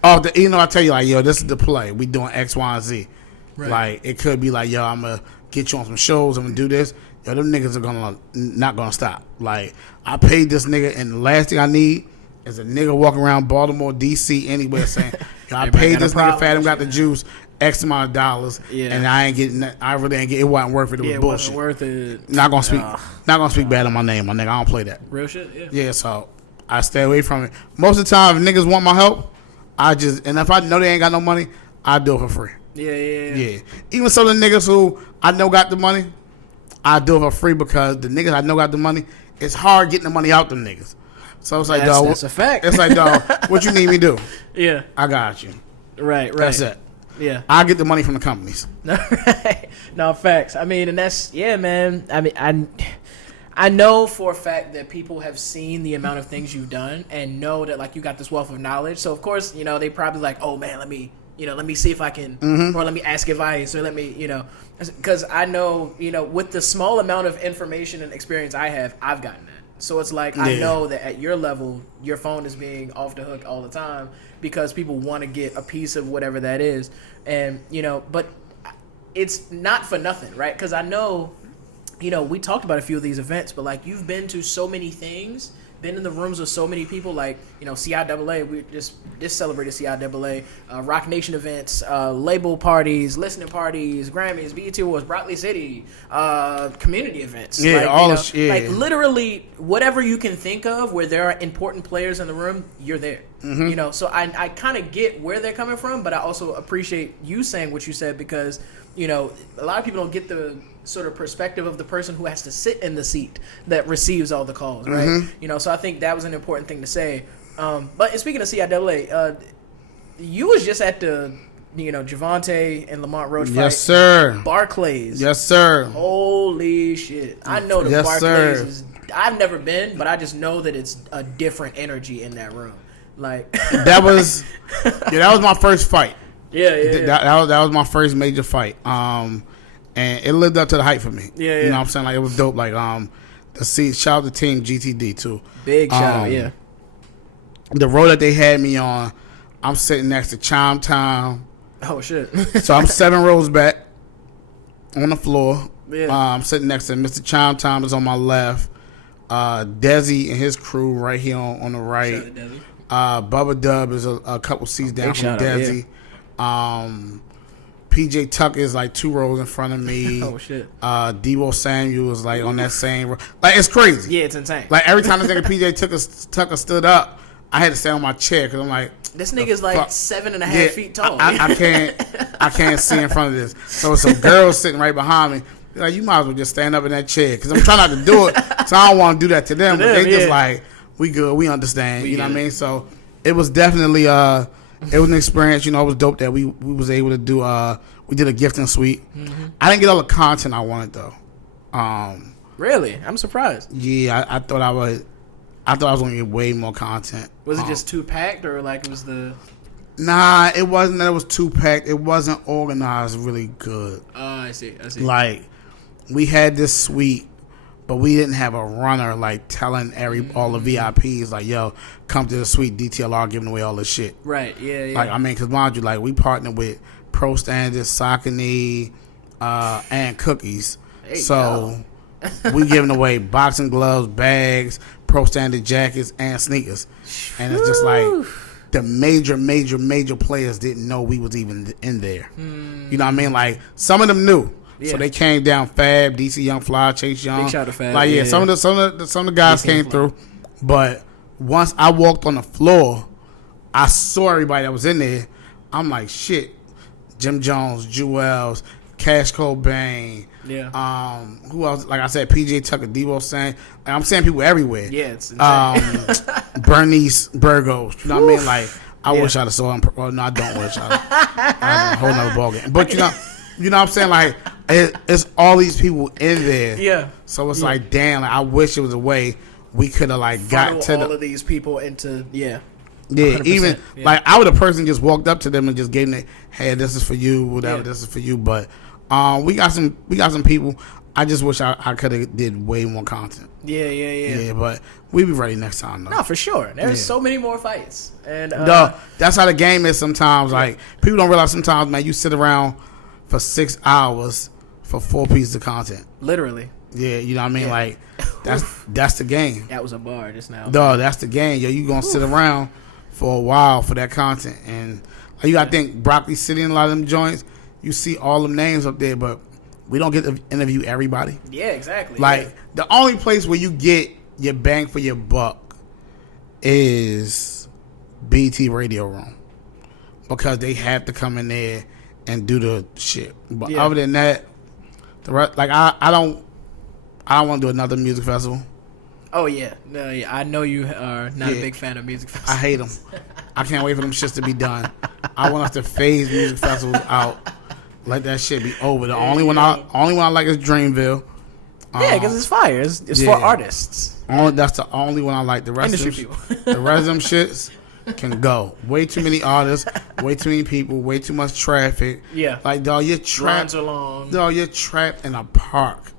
I tell you, like, yo, this is the play. We doing X, Y, and Z. Right. Like it could be like, yo, I'm gonna get you on some shows. I'm gonna do this. Yo, them niggas are not gonna stop. Like I paid this nigga, and the last thing I need is a nigga walking around Baltimore, DC, anywhere saying, yo, I paid this nigga Fathom got the juice X amount of dollars, and I ain't getting. I really ain't get. It wasn't worth it. It was bullshit. It wasn't worth it. Not gonna speak bad on my name, my nigga. I don't play that. Real shit. Yeah. Yeah, so I stay away from it. Most of the time, if niggas want my help, and if I know they ain't got no money, I do it for free. Yeah. Even some of the niggas who I know got the money, I do it for free because the niggas I know got the money, it's hard getting the money out them niggas. So it's like, dog. That's a fact. It's like, dog, what you need me to do? Yeah. I got you. Right. That's it. Yeah. I get the money from the companies. No, facts. I mean, and that's, man. I mean, I know for a fact that people have seen the amount of things you've done and know that, like, you got this wealth of knowledge. So, of course, they probably like, oh, man, let me see if I can, or let me ask advice, or let me, because I know, with the small amount of information and experience I have, I've gotten that. So it's like, I know that at your level, your phone is being off the hook all the time because people want to get a piece of whatever that is. And, but it's not for nothing, right? Because I know, we talked about a few of these events, but like you've been to so many things, been in the rooms with so many people, like, CIAA, we just celebrated CIAA, Rock Nation events, label parties, listening parties, Grammys, BET Awards, Broccoli City, community events. Yeah, like, all of like literally whatever you can think of where there are important players in the room, you're there. Mm-hmm. So I kind of get where they're coming from, but I also appreciate you saying what you said because, a lot of people don't get the sort of perspective of the person who has to sit in the seat that receives all the calls, right? Mm-hmm. So I think that was an important thing to say. But speaking of CIAA, you was just at the, Javante and Lamont Roach fight. Yes, sir. Barclays. Yes, sir. Holy shit. I know the Yes, Barclays sir. is, I've never been, but I just know that it's a different energy in that room. Like that was my first fight. Yeah. That was my first major fight. And it lived up to the hype for me. Yeah. You know what I'm saying? Like it was dope. Like shout out to Team GTD too. Big shout out, yeah. The road that they had me on, I'm sitting next to Chime Time. Oh shit. So I'm 7 rows back on the floor. Yeah. I'm sitting next to Mr. Chime Time is on my left. Desi and his crew right here on the right. Shout out to Desi. Bubba Dub is a couple seats down Big from shout out, Desi. PJ Tucker is like 2 rows in front of me. Oh shit. Debo Samuel is like on that same row. Like it's crazy. Yeah, it's insane. Like every time I think PJ Tucker stood up, I had to stay on my chair because I'm like, this nigga's like 7.5 feet tall. I can't see in front of this. So some girls sitting right behind me. They're like, you might as well just stand up in that chair because I'm trying not to do it. So I don't want to do that to them. But they just like, we good, we understand. You know what I mean? So it was definitely it was an experience. It was dope that we was able to do. We did a gifting suite. Mm-hmm. I didn't get all the content I wanted though. Really? I'm surprised. Yeah, I thought I was going to get way more content. Was it just too packed, or like it was the? Nah, it wasn't that it was too packed. It wasn't organized really good. Oh, I see. Like we had this suite, but we didn't have a runner like telling all the VIPs like, "Yo, come to the suite." DTLR giving away all this shit. Right. Yeah. Like I mean, because mind you, like we partnered with Pro Standards, Saucony, and Cookies. So we giving away boxing gloves, bags, Pro Standard jackets, and sneakers. And it's just like the major players didn't know we was even in there. You know what I mean? Like some of them knew. Yeah. So they came down. Fab, DC Young Fly, Chase Young. Big shout out to Fab. Like some of the guys DC came through. But once I walked on the floor, I saw everybody that was in there. I'm like, shit. Jim Jones, Jewels, Cash Cobain. Yeah. Who else? Like I said, PJ Tucker, Debo saying. Like, I'm saying people everywhere. Yeah, it's insane. Bernice Burgos. You know what I mean? Like I wish I'd have saw him. Well, no, I don't wish I a whole nother ballgame. But you know what I'm saying? Like it's all these people in there. Yeah. So it's like, damn. Like, I wish it was a way we could have like got to all of these people into Yeah, even like I would have personally just walked up to them and just gave them, hey, this is for you, whatever, this is for you. But we got some people. I just wish I could have did way more content. Yeah, but we be ready next time though. No, for sure. There's so many more fights, and that's how the game is sometimes. Like people don't realize sometimes, man, you sit around for 6 hours for 4 pieces of content. Literally. Yeah, you know what I mean? Like, that's the game. That was a bar just now. Dog, that's the game. Yo, you gonna sit around for a while for that content. And you gotta think, Broccoli City and a lot of them joints, you see all them names up there, but we don't get to interview everybody. Yeah, exactly. Like, the only place where you get your bang for your buck is BT Radio Room. Because they have to come in there and do the shit. But other than that, the rest, like, I don't want to do another music festival. Oh, yeah. No, yeah. I know you are not a big fan of music festivals. I hate them. I can't wait for them shits to be done. I want us to phase music festivals out. Let that shit be over. The only one I like is Dreamville. Yeah, because it's fire. It's for artists. That's the only one I like. The rest Industry of them, people. the rest of them shits can go. Way too many artists, way too many people, way too much traffic. Yeah. Like, dog, you're trapped. Lines are long. Dog, you're trapped in a park.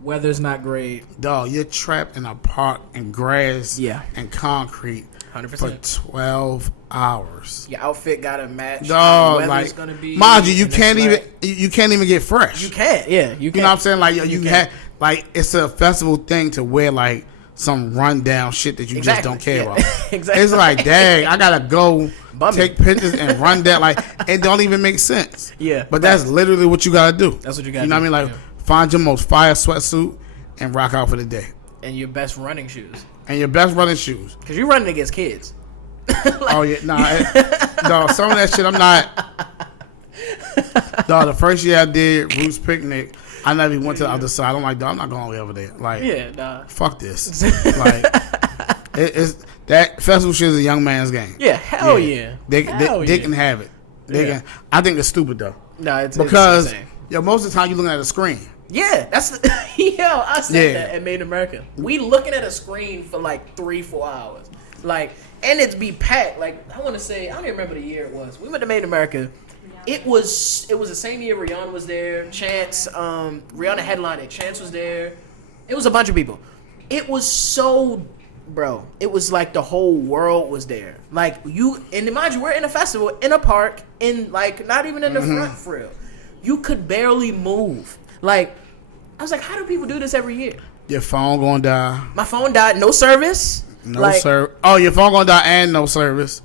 Weather's not great. Dog, you're trapped in a park and grass and concrete 100%. for 12 hours. Your outfit gotta match. Dog, The weather's like, gonna be. mind you, you and can't it's even get fresh. You can't. Yeah, you You can't. know what I'm saying? Like, you can. have, like, it's a festival thing to wear, like, some rundown shit that you just don't care about. Exactly. It's like, dang, I gotta go Bummy. take pictures and run that. Like, it don't even make sense. Yeah. But that's literally what you gotta do. That's what you gotta You know do. what I mean? Like, find your most fire sweatsuit and rock out for the day. And your best running shoes. And your best running shoes. Because you're running against kids. Oh, yeah. Nah, dog, some of that shit I'm not. Dog, the first year I did Roots Picnic, I never even went to the other side. I'm like, dog, I'm not going over there. Like, Yeah, nah. fuck this. Like, it's that festival shit is a young man's game. Yeah, hell yeah. They Hell can have it. They Yeah. can. I think it's stupid though. No, it's Because insane. most of the time you're looking at a screen. Yeah, that's yo. I said Yeah. that at Made in America. We looking at a screen for like 3-4 hours, like, and it's be packed. Like, I want to say, I don't even remember the year it was. We went to Made in America. It was the same year Rihanna was there. Chance, Rihanna headlined it. Chance was there. It was a bunch of people. It was so, bro. It was like the whole world was there. Like, and mind you, we're in a festival in a park, in like not even in the front for real. You could barely move. Like, I was like, how do people do this every year? Your phone gonna die. My phone died. No service. No service. Oh, your phone gonna die and no service.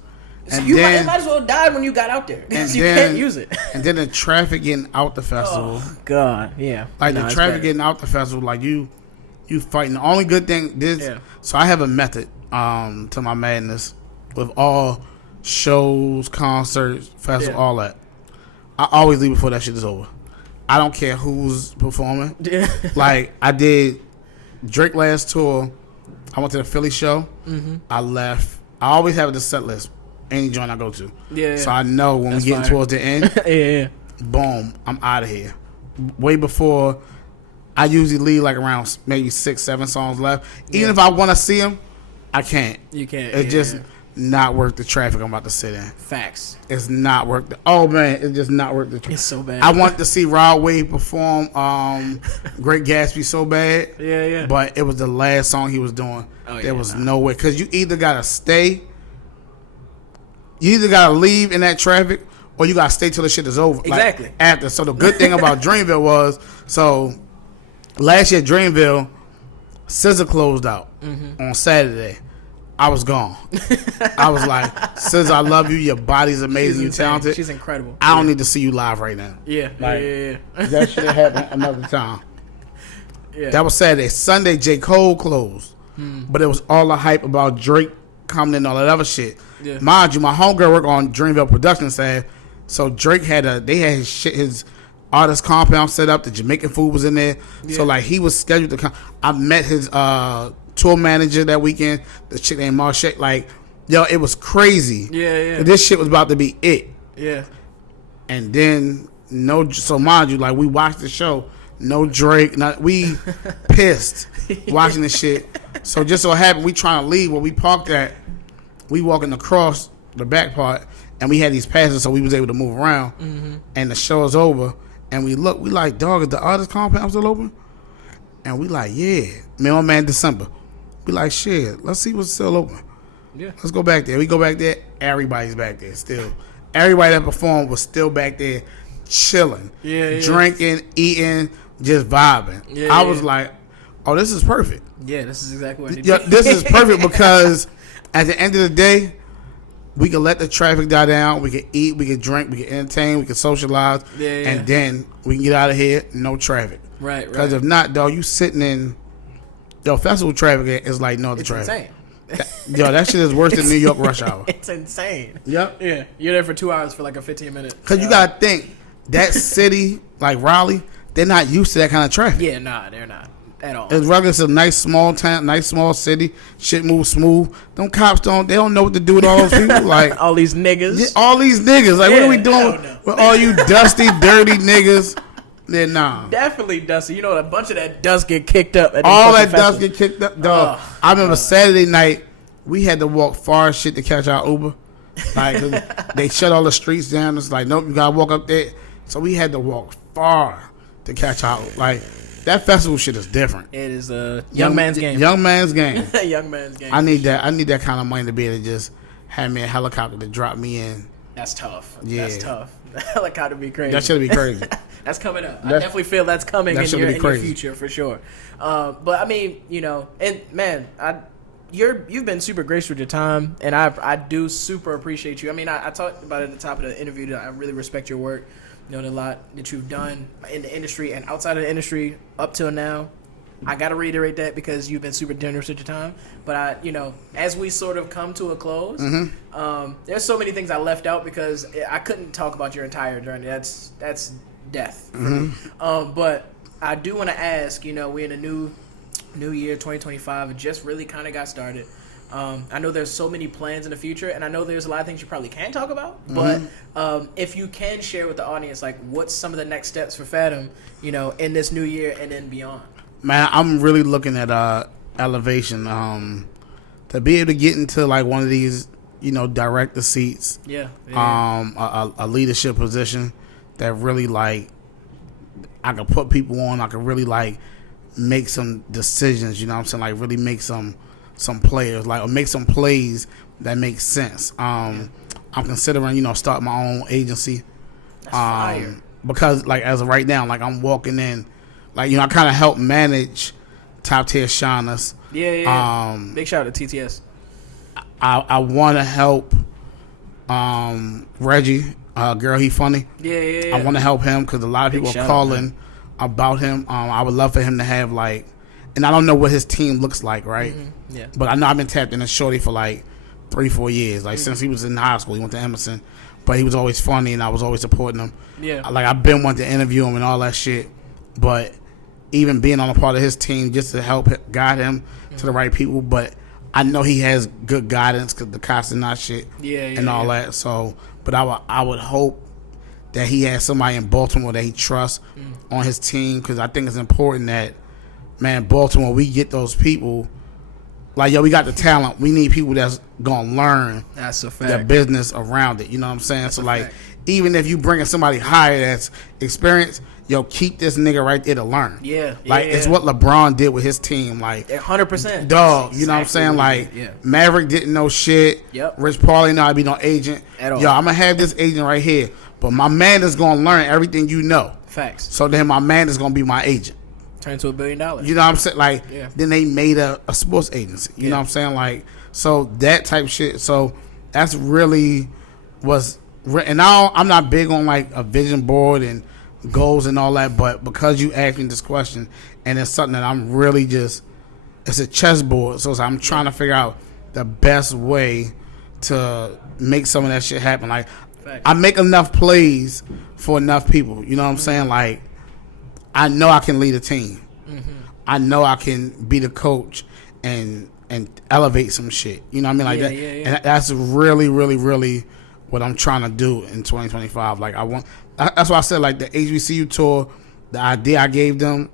So And you then, might as well die when you got out there because you then- can't use it. and then the traffic getting out the festival. Oh God, yeah. Like No, the it's traffic bad. getting out the festival, like you fighting. The only good thing Yeah. so I have a method to my madness with all shows, concerts, festival, all that. I always leave before that shit is over. I don't care who's performing. Yeah. Like, I did Drake last tour. I went to the Philly show. Mm-hmm. I left. I always have the set list. Any joint I go to. Yeah. So I know when That's we getting fire. towards the end, yeah. boom, I'm out of here. Way before, I usually leave like around maybe 6-7 songs left. Even if I want to see them, I can't. You can't. It's just not worth the traffic I'm about to sit in. Facts. It's not worth the. Oh man, it's just not worth the. It's so bad. I want to see Rod Wave perform Great Gatsby so bad. Yeah. But it was the last song he was doing. Oh, There was no way. Because you either got to stay, you either got to leave in that traffic, or you got to stay till the shit is over. Exactly. Like, after. So the good thing about Dreamville was, so last year Dreamville, SZA closed out on Saturday. I was gone. I was like, SZA, I love you. Your body's amazing. You're talented. She's incredible. I don't need to see you live right now. Yeah. Like, yeah. That should have happened another time. Yeah. That was Saturday. Sunday, J. Cole closed. But it was all the hype about Drake coming in, all that other shit. Yeah. Mind you, my homegirl worked on Dreamville production staff. So Drake had his artist compound set up. The Jamaican food was in there. Yeah. So like he was scheduled to come. I met his tour manager that weekend. The chick named Marche. Like, yo, it was crazy. Yeah. This shit was about to be it. Yeah. And then so mind you, like we watched the show, no Drake, we pissed watching the shit. So just so happened we trying to leave where we parked at, we walking across the back part, and we had these passes, so we was able to move around. And the show is over, and we like, dog, is the artist compound still open? And we like, yeah, man, December. We like, shit, let's see what's still open. Yeah. Let's go back there. We go back there. Everybody's back there still. Everybody that performed was still back there. chilling, Yeah. drinking, eating, just vibing. Yeah, I was like, oh, this is perfect. Yeah, this is exactly what I need. Yeah, this is perfect because at the end of the day, we can let the traffic die down. We can eat, we can drink, we can entertain, we can socialize, and then we can get out of here. No traffic. Right. Because if not, dog, you sitting in festival traffic is like no other traffic. Insane. Yo, that shit is worse than New York rush hour. It's insane. Yep. Yeah, you're there for 2 hours for like a 15-minute. Because you gotta think that city like Raleigh, they're not used to that kind of traffic. Yeah, nah, they're not at all. It's regular. It's a nice small town, nice small city. Shit moves smooth. Them cops don't know what to do with all those people. Like all these niggas. Yeah, all these niggas. Like, what are we doing no. with all you dusty, dirty niggas? Then nah. Definitely dusty. You know, a bunch of that dust get kicked up. At All that dust get kicked up, dog. I remember Saturday night, we had to walk far as shit to catch our Uber. Like, 'cause they shut all the streets down. It's like, nope, you gotta walk up there. So we had to walk far to catch our, like, that festival shit is different. It is a young man's game. Young man's game. Young man's game. I need that kind of money to be able to just have me a helicopter to drop me in. That's tough. Yeah. That's tough. The helicopter be crazy. That should be crazy. That's coming up. I definitely feel that's coming in your future for sure. But I mean, you know, and man, you've been super gracious with your time, and I do super appreciate you. I mean, I talked about it at the top of the interview that I really respect your work. You know, a lot that you've done in the industry and outside of the industry up till now. I got to reiterate that because you've been super generous with your time. But you know, as we sort of come to a close, there's so many things I left out because I couldn't talk about your entire journey. That's death for me. But I do want to ask, you know, we're in a new year, 2025. It just really kind of got started. I know there's so many plans in the future, and I know there's a lot of things you probably can't talk about. But if you can share with the audience, like, what's some of the next steps for Fathom, you know, in this new year and then beyond? Man, I'm really looking at elevation to be able to get into like one of these, you know, director seats. Yeah. A leadership position that really like I could put people on. I could really like make some decisions. You know what I'm saying? Like really make some players like or make some plays that make sense. I'm considering, you know, start my own agency. That's fire. Because like as of right now, like I'm walking in. Like, you know, I kind of help manage Top Tier Shiners. Yeah. Big shout out to TTS. I want to help Reggie, Girl He Funny. Yeah. I want to help him because a lot of people are calling about him. I would love for him to have, like, and I don't know what his team looks like, right? Mm-hmm. Yeah. But I know I've been tapped in a shorty for, like, 3-4 years. Like, since he was in high school, he went to Emerson. But he was always funny, and I was always supporting him. Yeah. Like, I've been wanting to interview him and all that shit. But even being on a part of his team just to help guide him to the right people. But I know he has good guidance because the cops are not shit and all that. So, but I would hope that he has somebody in Baltimore that he trusts on his team because I think it's important that, man, Baltimore, we get those people. Like, yo, we got the talent. We need people that's going to learn the business around it. You know what I'm saying? That's so, like, even if you bringing somebody higher that's experienced, yo, keep this nigga right there to learn. It's what LeBron did with his team. Like 100%. Dog, you know what I'm saying? Like Maverick didn't know shit. Yep. Rich Paul ain't know how to be no agent. At all. Yo, I'm gonna have this agent right here. But my man is gonna learn everything you know. Facts. So then my man is gonna be my agent. Turn to $1 billion. You know what I'm saying? Like then they made a sports agency. You know what I'm saying? Like so that type shit. So that's really and now I'm not big on like a vision board and goals and all that, but because you asked me this question and it's something that I'm really it's a chessboard, so I'm trying to figure out the best way to make some of that shit happen. Like I make enough plays for enough people, you know what I'm saying? Like I know I can lead a team. I know I can be the coach and elevate some shit, you know what I mean? Like that. And that's really, really, really what I'm trying to do in 2025. Like that's why I said like the HBCU tour, the idea I gave them,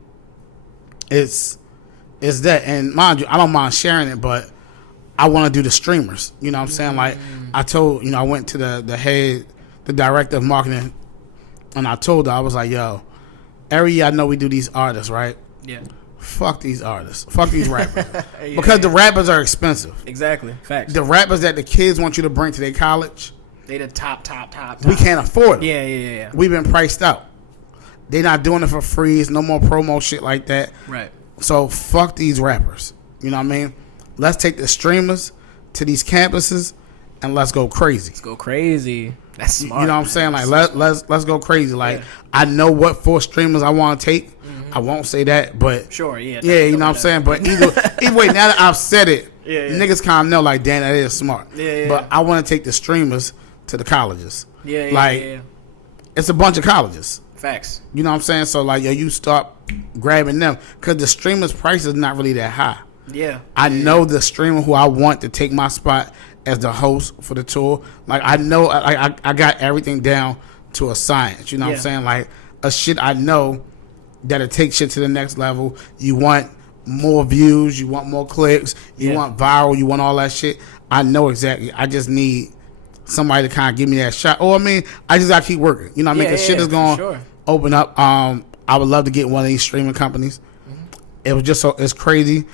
it's that. And mind you, I don't mind sharing it, but I want to do the streamers. You know what I'm saying? Like I told, I went to the director of marketing, and I told her, I was like, yo, every year I know we do these artists, right? Yeah. Fuck these artists. Fuck these rappers. Because the rappers are expensive. Exactly. Facts. The rappers that the kids want you to bring to their college, They the top. We can't afford it. Yeah. We've been priced out. They not doing it for free. It's no more promo shit like that. Right. So fuck these rappers. You know what I mean? Let's take the streamers to these campuses and let's go crazy. Let's go crazy. That's smart. You know what I'm saying? Like let's go crazy. Like I know what 4 streamers I want to take. I won't say that, but sure, yeah. Yeah, you know what I'm saying? But either way, now that I've said it, niggas kind of know like, damn, that is smart. Yeah. But I want to take the streamers to the colleges. Yeah. It's a bunch of colleges. Facts. You know what I'm saying? So like, yo, you start grabbing them because the streamers' price is not really that high. Yeah. I know the streamer who I want to take my spot as the host for the tour. Like I know, I got everything down to a science. You know what I'm saying? Like a shit I know that'll take shit to the next level. You want more views, you want more clicks, you want viral, you want all that shit. I know exactly. I just need somebody to kind of give me that shot. Or I mean, I just gotta keep working. You know what I mean? Because shit is going to open up. I would love to get one of these streaming companies. It was just it's crazy.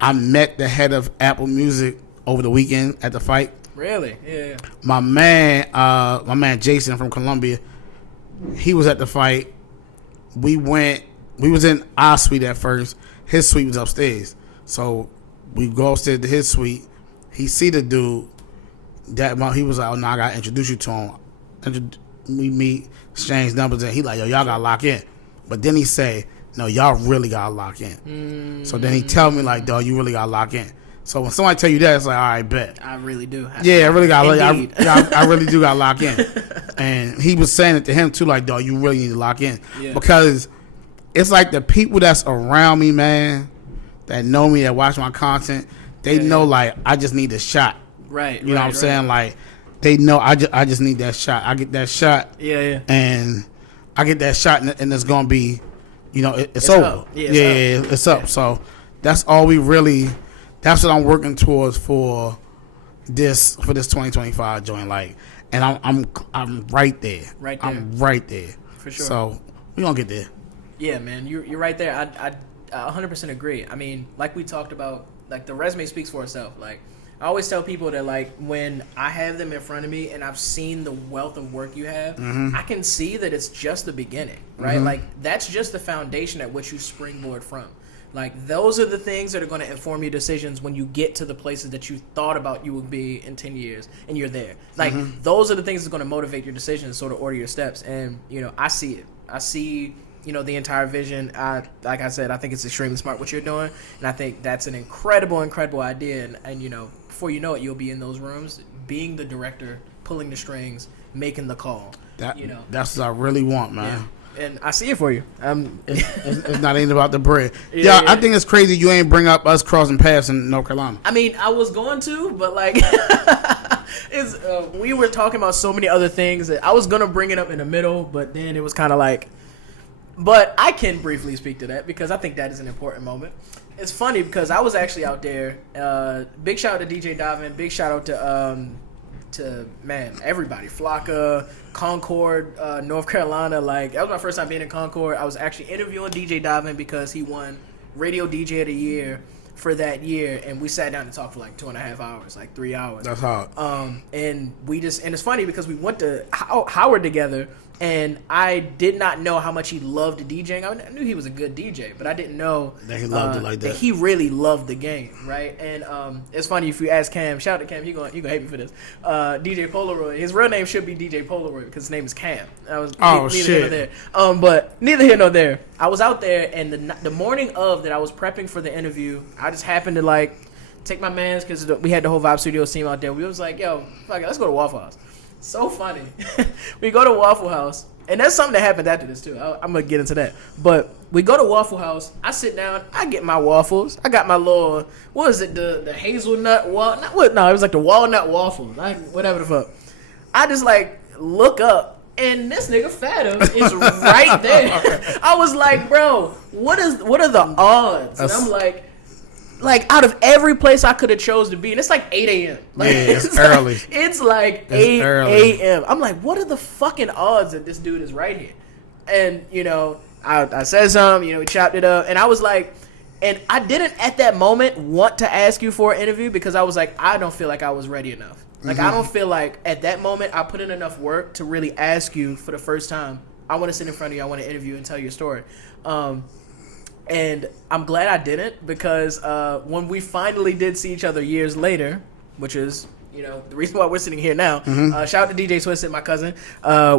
I met the head of Apple Music over the weekend at the fight. Really? Yeah. My man Jason from Columbia, he was at the fight. We was in our suite at first. His suite was upstairs. So we go upstairs to his suite. He see the dude. He was like, oh, no, I got to introduce you to him. We meet, exchange numbers, and he like, yo, y'all got to lock in. But then he say, no, y'all really got to lock in. So then he tell me like, dog, you really got to lock in. So when somebody tell you that, it's like, all right, bet. I really do. I really got I really do got to lock in. And he was saying it to him too, like, dog, you really need to lock in. Yeah. Because it's like the people that's around me, man, that know me, that watch my content, they know like I just need a shot. Right. You know what I'm saying? Like they know I just need that shot. I get that shot. Yeah. And I get that shot and it's gonna be, you know, it's over. Up. It's up. So that's all we really. That's what I'm working towards for this 2025 joint. Like, and I'm right there. Right there. I'm right there. For sure. So we gonna get there. Yeah, man, you're right there. I 100% agree. I mean, like we talked about, like the resume speaks for itself. Like I always tell people that like when I have them in front of me and I've seen the wealth of work you have, I can see that it's just the beginning, right? Like that's just the foundation at which you springboard from. Like those are the things that are going to inform your decisions when you get to the places that you thought about you would be in 10 years and you're there. Like those are the things that's going to motivate your decisions, sort of order your steps. And you know, I see it. I see, you know, the entire vision. Like I said, I think it's extremely smart what you're doing, and I think that's an incredible idea. And you know, before you know it, you'll be in those rooms, being the director, pulling the strings, making the call. That's what I really want, man. Yeah. And I see it for you. It's not even about the bread. Yeah, I think it's crazy you ain't bring up us crossing paths in North Carolina. I mean, I was going to, but like, we were talking about so many other things that I was gonna bring it up in the middle, but then it was kind of like. But I can briefly speak to that because I think that is an important moment. It's funny because I was actually out there. Big shout out to DJ Davin. Big shout out to man, everybody. Flocka, Concord, North Carolina. Like that was my first time being in Concord. I was actually interviewing DJ Davin because he won Radio DJ of the Year for that year, and we sat down and talked for like 2.5 hours, like 3 hours. That's hard. And it's funny because we went to Howard together. And I did not know how much he loved DJing. I knew he was a good DJ, but I didn't know that he loved it like that. He really loved the game, right? And it's funny if you ask Cam. Shout out to Cam. He gonna hate me for this. DJ Polaroid. His real name should be DJ Polaroid because his name is Cam. Neither here nor there. But neither here nor there. I was out there, and the morning of that I was prepping for the interview, I just happened to like take my mans because we had the whole Vibe Studios team out there. We was like, yo, fuck it, let's go to Waffle House. So funny. We go to Waffle House, and there's something that happened after this too. I'm gonna get into that. But we go to Waffle House. I sit down. I get my waffles. I got my little what is it? The hazelnut walnut? What? No, it was like the walnut waffles. Whatever the fuck. I just like look up, and this nigga Fathom is right there. I was like, bro, what are the odds? And I'm like out of every place I could have chose to be, and it's like 8 a.m. Like, yeah, it's early. It's like 8 a.m. I'm like, what are the fucking odds that this dude is right here? And, you know, I said something, you know, we chopped it up, and I was like, And I didn't at that moment want to ask you for an interview because I was like, I don't feel like I was ready enough. Like, I don't feel like at that moment I put in enough work to really ask you for the first time, I want to sit in front of you, I want to interview and tell your story. And I'm glad I didn't because when we finally did see each other years later, which is, you know, the reason why we're sitting here now. Shout out to DJ Twisted, my cousin.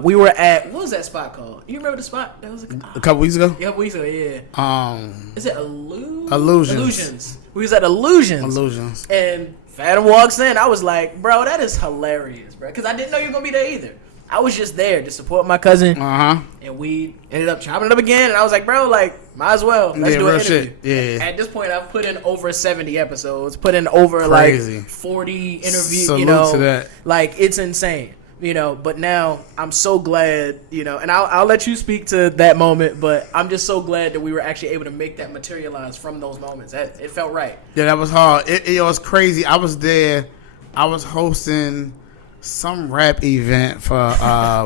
We were at, what was that spot called? You remember the spot? That was a couple weeks ago? Yeah, a couple weeks ago, yeah. Is it Illusions? Illusions. We was at Illusions. Illusions. And Fathom walks in. I was like, bro, that is hilarious, bro. Because I didn't know you were going to be there either. I was just there to support my cousin. And we ended up chopping it up again. And I was like, bro, like, might as well. Let's do an interview. Shit. Yeah. At this point, I've put in over 70 episodes. Put in over, Crazy. like, 40 interviews. Salute you know, to that. Like, it's insane. You know, but now I'm so glad, you know, and I'll let you speak to that moment, but I'm just so glad that we were actually able to make that materialize from those moments. It felt right. Yeah, that was hard. It was crazy. I was there. I was hosting some rap event for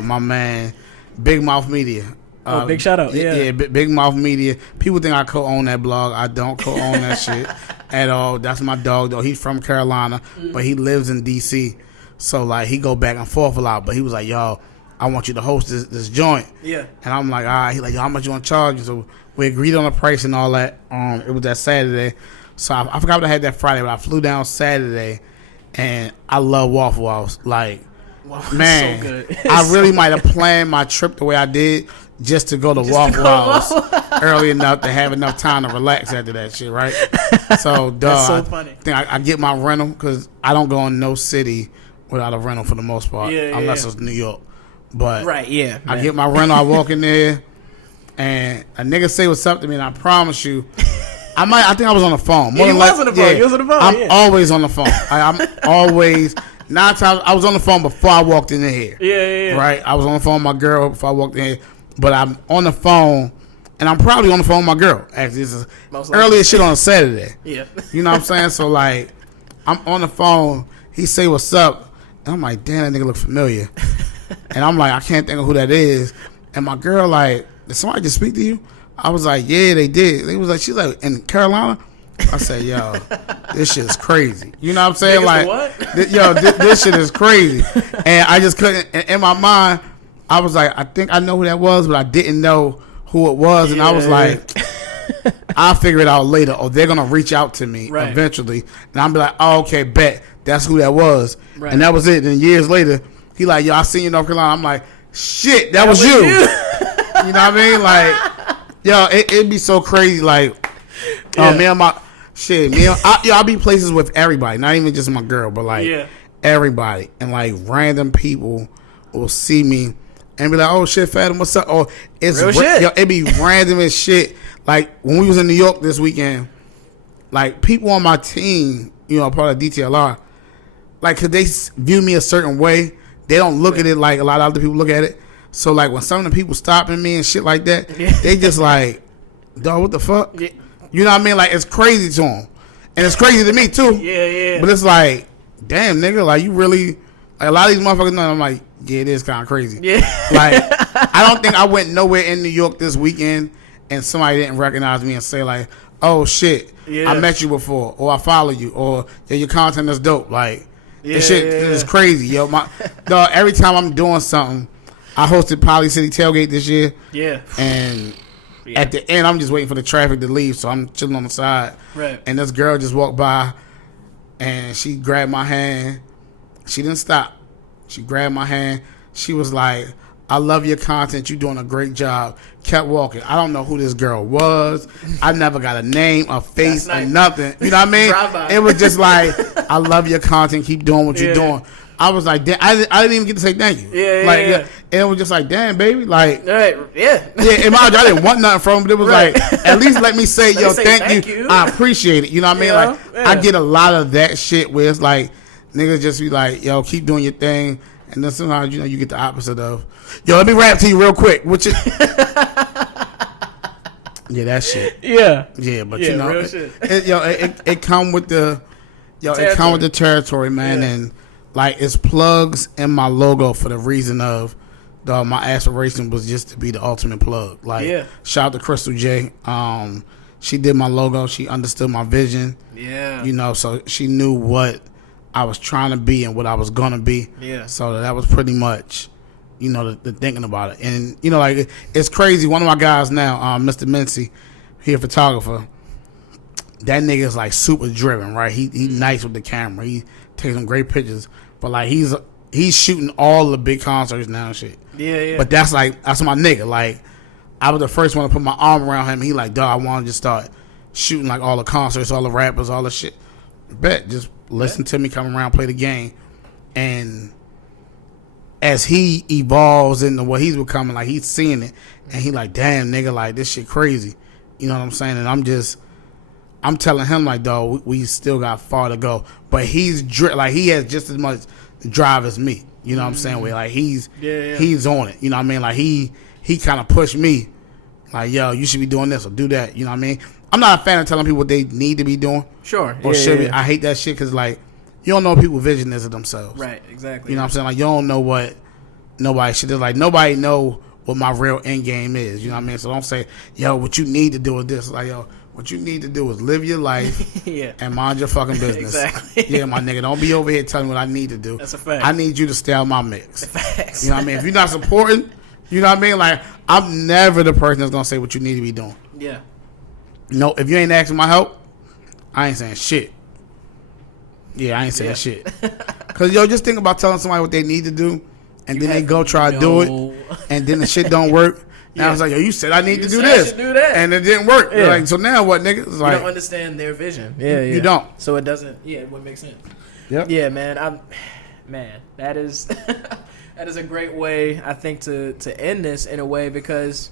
my man, Big Mouth Media. Big shout out. Yeah, Big Mouth Media. People think I co-own that blog. I don't co-own that shit at all. That's my dog, though. He's from Carolina, but he lives in D.C., so, like, he go back and forth a lot. But he was like, yo, I want you to host this joint. Yeah. And I'm like, all right. He like, yo, how much you want to charge? So we agreed on the price and all that. It was that Saturday. So I forgot what I had that Friday, but I flew down Saturday. And I love Waffle House. Like, man, so good. I really might have planned my trip the way I did just to go to Waffle House early enough to have enough time to relax after that shit, right? So, that's so funny. I get my rental because I don't go in no city without a rental for the most part, unless it's New York. But right, yeah, I get my rental, I walk in there, and a nigga say what's up to me, and I promise you, I think I was on the phone. Yeah, you was on the phone. You was on the phone. I'm always on the phone. I'm always 9 times. I was on the phone before I walked in here. Yeah. Right. I was on the phone with my girl before I walked in here, but I'm on the phone, and I'm probably on the phone with my girl. Actually, this is earlier shit on a Saturday. Yeah. You know what I'm saying? So, like, I'm on the phone. He say what's up, and I'm like, damn, that nigga look familiar. And I'm like, I can't think of who that is. And my girl like, did somebody just speak to you? I was like, yeah, they did. They was like, she's like, in Carolina? I said, yo, this shit is crazy. You know what I'm saying? Like, what? This shit is crazy. And I just couldn't, in my mind, I was like, I think I know who that was, but I didn't know who it was. And I was like, I'll figure it out later, or they're going to reach out to me eventually. And I'll be like, oh, okay, bet. That's who that was. Right. And that was it. And years later, he like, yo, I seen you in North Carolina. I'm like, shit, that was you. You know what I mean? Like, yo, it'd be so crazy. Like, me and my shit, I'll be places with everybody, not even just my girl, but like everybody, and like random people will see me and be like, "Oh shit, Fathom, what's up?" Or it's real shit. Yo, it be random as shit. Like when we was in New York this weekend, like people on my team, you know, part of DTLR, like, cause they view me a certain way, they don't look at it like a lot of other people look at it. So like when some of the people stopping me and shit like that, they just like, dog, what the fuck? Yeah. You know what I mean? Like, it's crazy to them. And it's crazy to me, too. Yeah. But it's like, damn, nigga, like, you really... Like, a lot of these motherfuckers know, I'm like, yeah, it is kind of crazy. Yeah. Like, I don't think I went nowhere in New York this weekend and somebody didn't recognize me and say, like, oh, shit, I met you before, or I follow you, or yeah, your content is dope. Like, this shit is crazy, yo. Dog, every time I'm doing something, I hosted Poly City Tailgate this year. Yeah. And... at the end, I'm just waiting for the traffic to leave, so I'm chilling on the side. Right. And this girl just walked by, and she grabbed my hand. She didn't stop. She grabbed my hand. She was like, I love your content. You're doing a great job. Kept walking. I don't know who this girl was. I never got a name, a face, or nothing. You know what I mean? It was just like, I love your content. Keep doing what you're doing. I was like, I didn't even get to say thank you. Yeah. And it was just like, damn, baby. Like, yeah. In my I didn't want nothing from him, but it was like, at least let me say, yo, thank you. I appreciate it. You know what I mean? Like, I get a lot of that shit where it's like, niggas just be like, yo, keep doing your thing. And then sometimes, you know, you get the opposite of, yo, let me rap to you real quick. Which is, yeah, that shit. Yeah. Yeah, but you know, real shit. It come with the, it come with the territory, man. And like, it's plugs in my logo for the reason of, my aspiration was just to be the ultimate plug. Like, shout out to Crystal J. she did my logo. She understood my vision. Yeah. You know, so she knew what I was trying to be and what I was gonna be. Yeah. So that was pretty much, you know, the thinking about it. And you know, like it's crazy. One of my guys now, Mr. Mincy, he a photographer. That nigga is like super driven, right? He nice with the camera. He takes some great pictures. But like he's shooting all the big concerts now and shit. Yeah. But that's my nigga. Like I was the first one to put my arm around him. He like, dog, I want to just start shooting like all the concerts, all the rappers, all the shit. Bet, just listen to me, come around, play the game. And as he evolves into what he's becoming, like he's seeing it, and he like, damn, nigga, like this shit crazy. You know what I'm saying? And I'm telling him like, dog, we still got far to go. But he's like he has just as much drive as me. You know what I'm saying? Where like he's on it. You know what I mean? Like he kind of pushed me, like, yo, you should be doing this or do that. You know what I mean? I'm not a fan of telling people what they need to be doing. Sure. Or should be. I hate that shit because like you don't know what people's vision is of themselves. Right. Exactly. You know what I'm saying? Like you don't know what nobody should do. Like nobody know what my real end game is. You know what I mean? So don't say, yo, what you need to do is this. Like, yo, what you need to do is live your life and mind your fucking business. Exactly. Yeah, my nigga. Don't be over here telling me what I need to do. That's a fact. I need you to stay out my mix. Facts. You know what I mean? If you're not supporting, you know what I mean? Like, I'm never the person that's going to say what you need to be doing. Yeah. No, if you ain't asking my help, I ain't saying shit. Yeah, I ain't saying shit. Because, yo, just think about telling somebody what they need to do, and then they go try to do it, and then the shit don't work. Now it's like, yo, you said I need to do this, and it didn't work. Yeah. Like, so now what, nigga? It's like, you don't understand their vision. Yeah, you don't. So it doesn't. Yeah, it wouldn't make sense. Yep. Yeah, man. That is that is a great way, I think, to end this in a way, because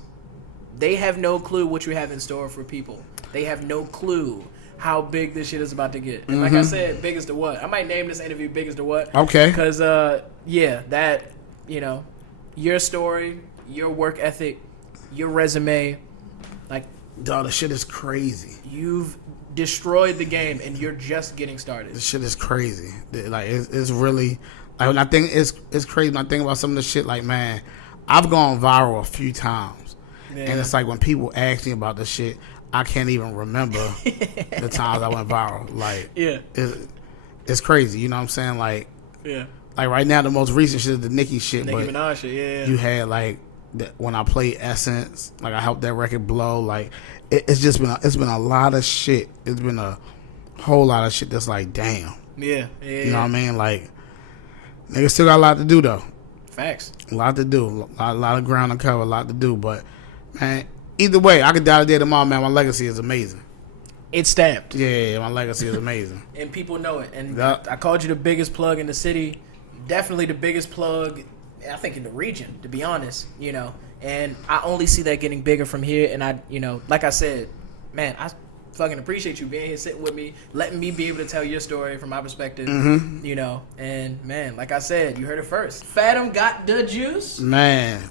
they have no clue what you have in store for people. They have no clue how big this shit is about to get. And like I said, biggest to what? I might name this interview biggest to what? Okay. Because that, you know, your story, your work ethic, your resume, like, dog, the shit is crazy. You've destroyed the game, and you're just getting started. This shit is crazy. Like, it's really, like, when I think it's crazy when I think about some of the shit. Like, man, I've gone viral a few times, and it's like when people ask me about this shit, I can't even remember the times I went viral. Like, it's crazy. You know what I'm saying? Like, like right now, the most recent shit is the Nicki shit. Nicki Minaj shit. You had like when I played Essence, like I helped that record blow. Like it's been a lot of shit. It's been a whole lot of shit that's like, damn. You know what I mean? Like, niggas still got a lot to do though. Facts. A lot to do. A lot of ground to cover. A lot to do. But man, either way, I could die today tomorrow, man. My legacy is amazing. It's stamped. Yeah, my legacy is amazing. And people know it. And I called you the biggest plug in the city. Definitely the biggest plug, I think, in the region, to be honest, you know. And I only see that getting bigger from here. And I, you know, like I said, man, I fucking appreciate you being here, sitting with me, letting me be able to tell your story from my perspective, you know. And, man, like I said, you heard it first. Fathom got the juice. Man.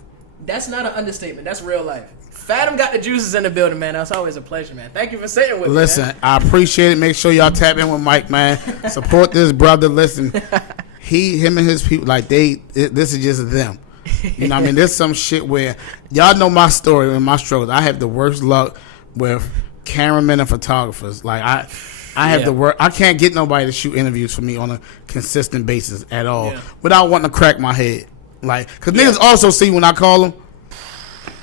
That's not an understatement. That's real life. Fathom got the juices in the building, man. That's always a pleasure, man. Thank you for sitting with me. Listen, I appreciate it. Make sure y'all tap in with Mike, man. Support this brother. Listen, him and his people, like this is just them. You know what I mean? There's some shit where y'all know my story and my struggles. I have the worst luck with cameramen and photographers. Like I have the worst. I can't get nobody to shoot interviews for me on a consistent basis at all without wanting to crack my head. Like, cause niggas also see when I call them.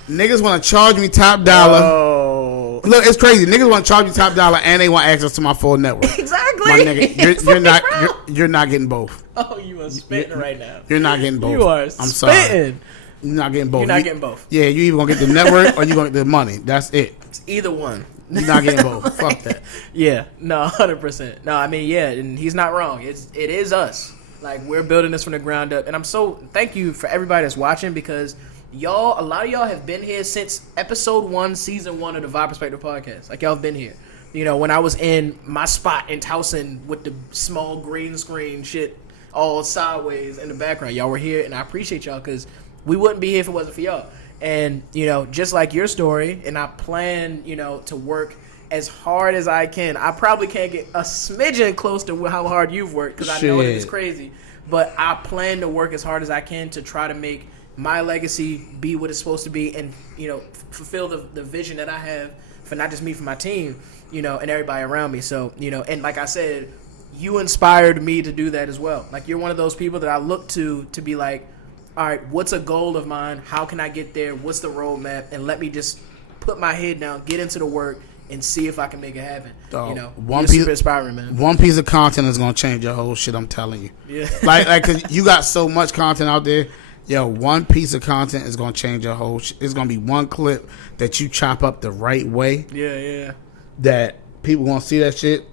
Niggas want to charge me top dollar. Oh. Look, it's crazy. Niggas want to charge me top dollar and they want access to my full network. Exactly. My nigga, you're not getting both. Oh, you are spitting right now. You're not getting both. You are I'm sorry. spitting. You're not getting both. You're not getting both. Yeah, you either gonna get the network or you gonna get the money. That's it. It's either one. You're not getting both. Fuck that. Yeah. No, 100%. No, I mean, yeah, and he's not wrong. It is us. Like, we're building this from the ground up, and I'm so thank you for everybody that's watching, because a lot of y'all have been here since episode 1, season 1 of the Vibe Perspective podcast. Like, y'all have been here. You know, when I was in my spot in Towson with the small green screen shit all sideways in the background, y'all were here, and I appreciate y'all, because we wouldn't be here if it wasn't for y'all. And, you know, just like your story, and I plan, you know, to work as hard as I can. I probably can't get a smidgen close to how hard you've worked, because I know it is crazy. But I plan to work as hard as I can to try to make my legacy be what it's supposed to be, and, you know, fulfill the vision that I have for not just me, for my team, you know, and everybody around me. So, you know, and like I said, you inspired me to do that as well. Like, you're one of those people that I look to be like, all right, what's a goal of mine? How can I get there? What's the roadmap? And let me just put my head down, get into the work, and see if I can make it happen. You know, you're super inspiring, man. One piece of content is gonna change your whole shit. I'm telling you. Yeah. like, cause you got so much content out there. Yo, one piece of content is gonna change your whole. It's gonna be one clip that you chop up the right way. Yeah. That people gonna see that shit,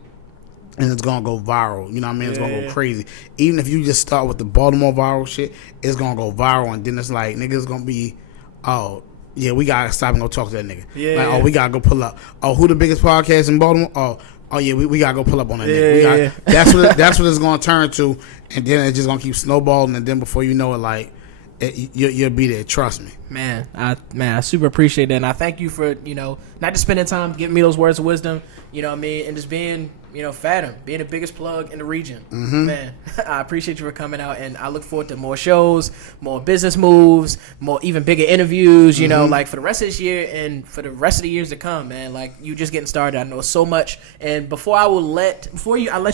and it's gonna go viral. You know what I mean? It's gonna go crazy. Even if you just start with the Baltimore viral shit, it's gonna go viral, and then it's like niggas gonna be, oh. Yeah, we gotta stop and go talk to that nigga. Yeah. Oh, we gotta go pull up. Oh, who the biggest podcast in Baltimore? Oh yeah, we gotta go pull up on that nigga. That's what it's gonna turn to, and then it's just gonna keep snowballing, and then before you know it, like you'll be there. Trust me, man. I super appreciate that, and I thank you for, you know, not just spending time giving me those words of wisdom. You know what I mean, and just being, you know, Fathom, being the biggest plug in the region. Man, I appreciate you for coming out, and I look forward to more shows, more business moves, more even bigger interviews, you know, like for the rest of this year and for the rest of the years to come, man. Like, you just getting started. I know so much. And before I let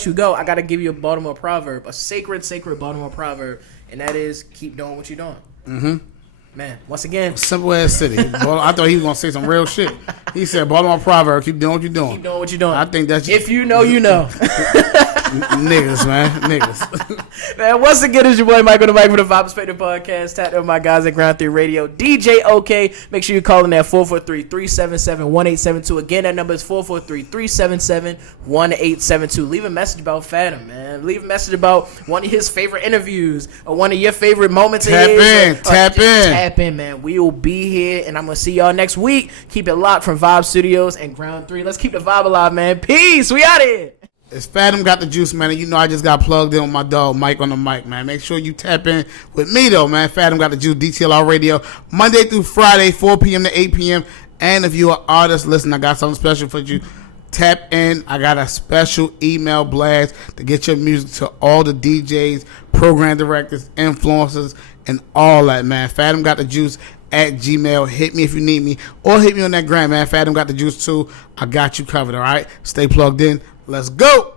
you go, I got to give you a Baltimore proverb, a sacred Baltimore proverb, and that is, keep doing what you're doing. Man, once again, simple ass city. I thought he was gonna say some real shit. He said, "Baltimore proverb: keep doing what you're doing." Keep doing what you're doing. I think that's just, if you know, you know. Niggas, man. Man, once again, it's your boy Mike on the mic for the Vibe Perspective Podcast. Tap to my guys at Ground 3 Radio. DJ OK. Make sure you call in at 443-377-1872. Again, that number is 443-377-1872. Leave a message about Fathom, man. Leave a message about one of his favorite interviews or one of your favorite moments. Tap in, man. We will be here, and I'm going to see y'all next week. Keep it locked from Vibe Studios and Ground 3. Let's keep the vibe alive, man. Peace. We out here. It's Fathom got the juice, man. And you know I just got plugged in with my dog, Mike on the mic, man. Make sure you tap in with me, though, man. Fathom got the juice, DTLR Radio, Monday through Friday, 4 p.m. to 8 p.m. And if you're an artist, listen, I got something special for you. Tap in. I got a special email blast to get your music to all the DJs, program directors, influencers, and all that, man. Fathom got the juice at Gmail. Hit me if you need me, or hit me on that gram, man. Fathom got the juice, too. I got you covered, all right? Stay plugged in. Let's go.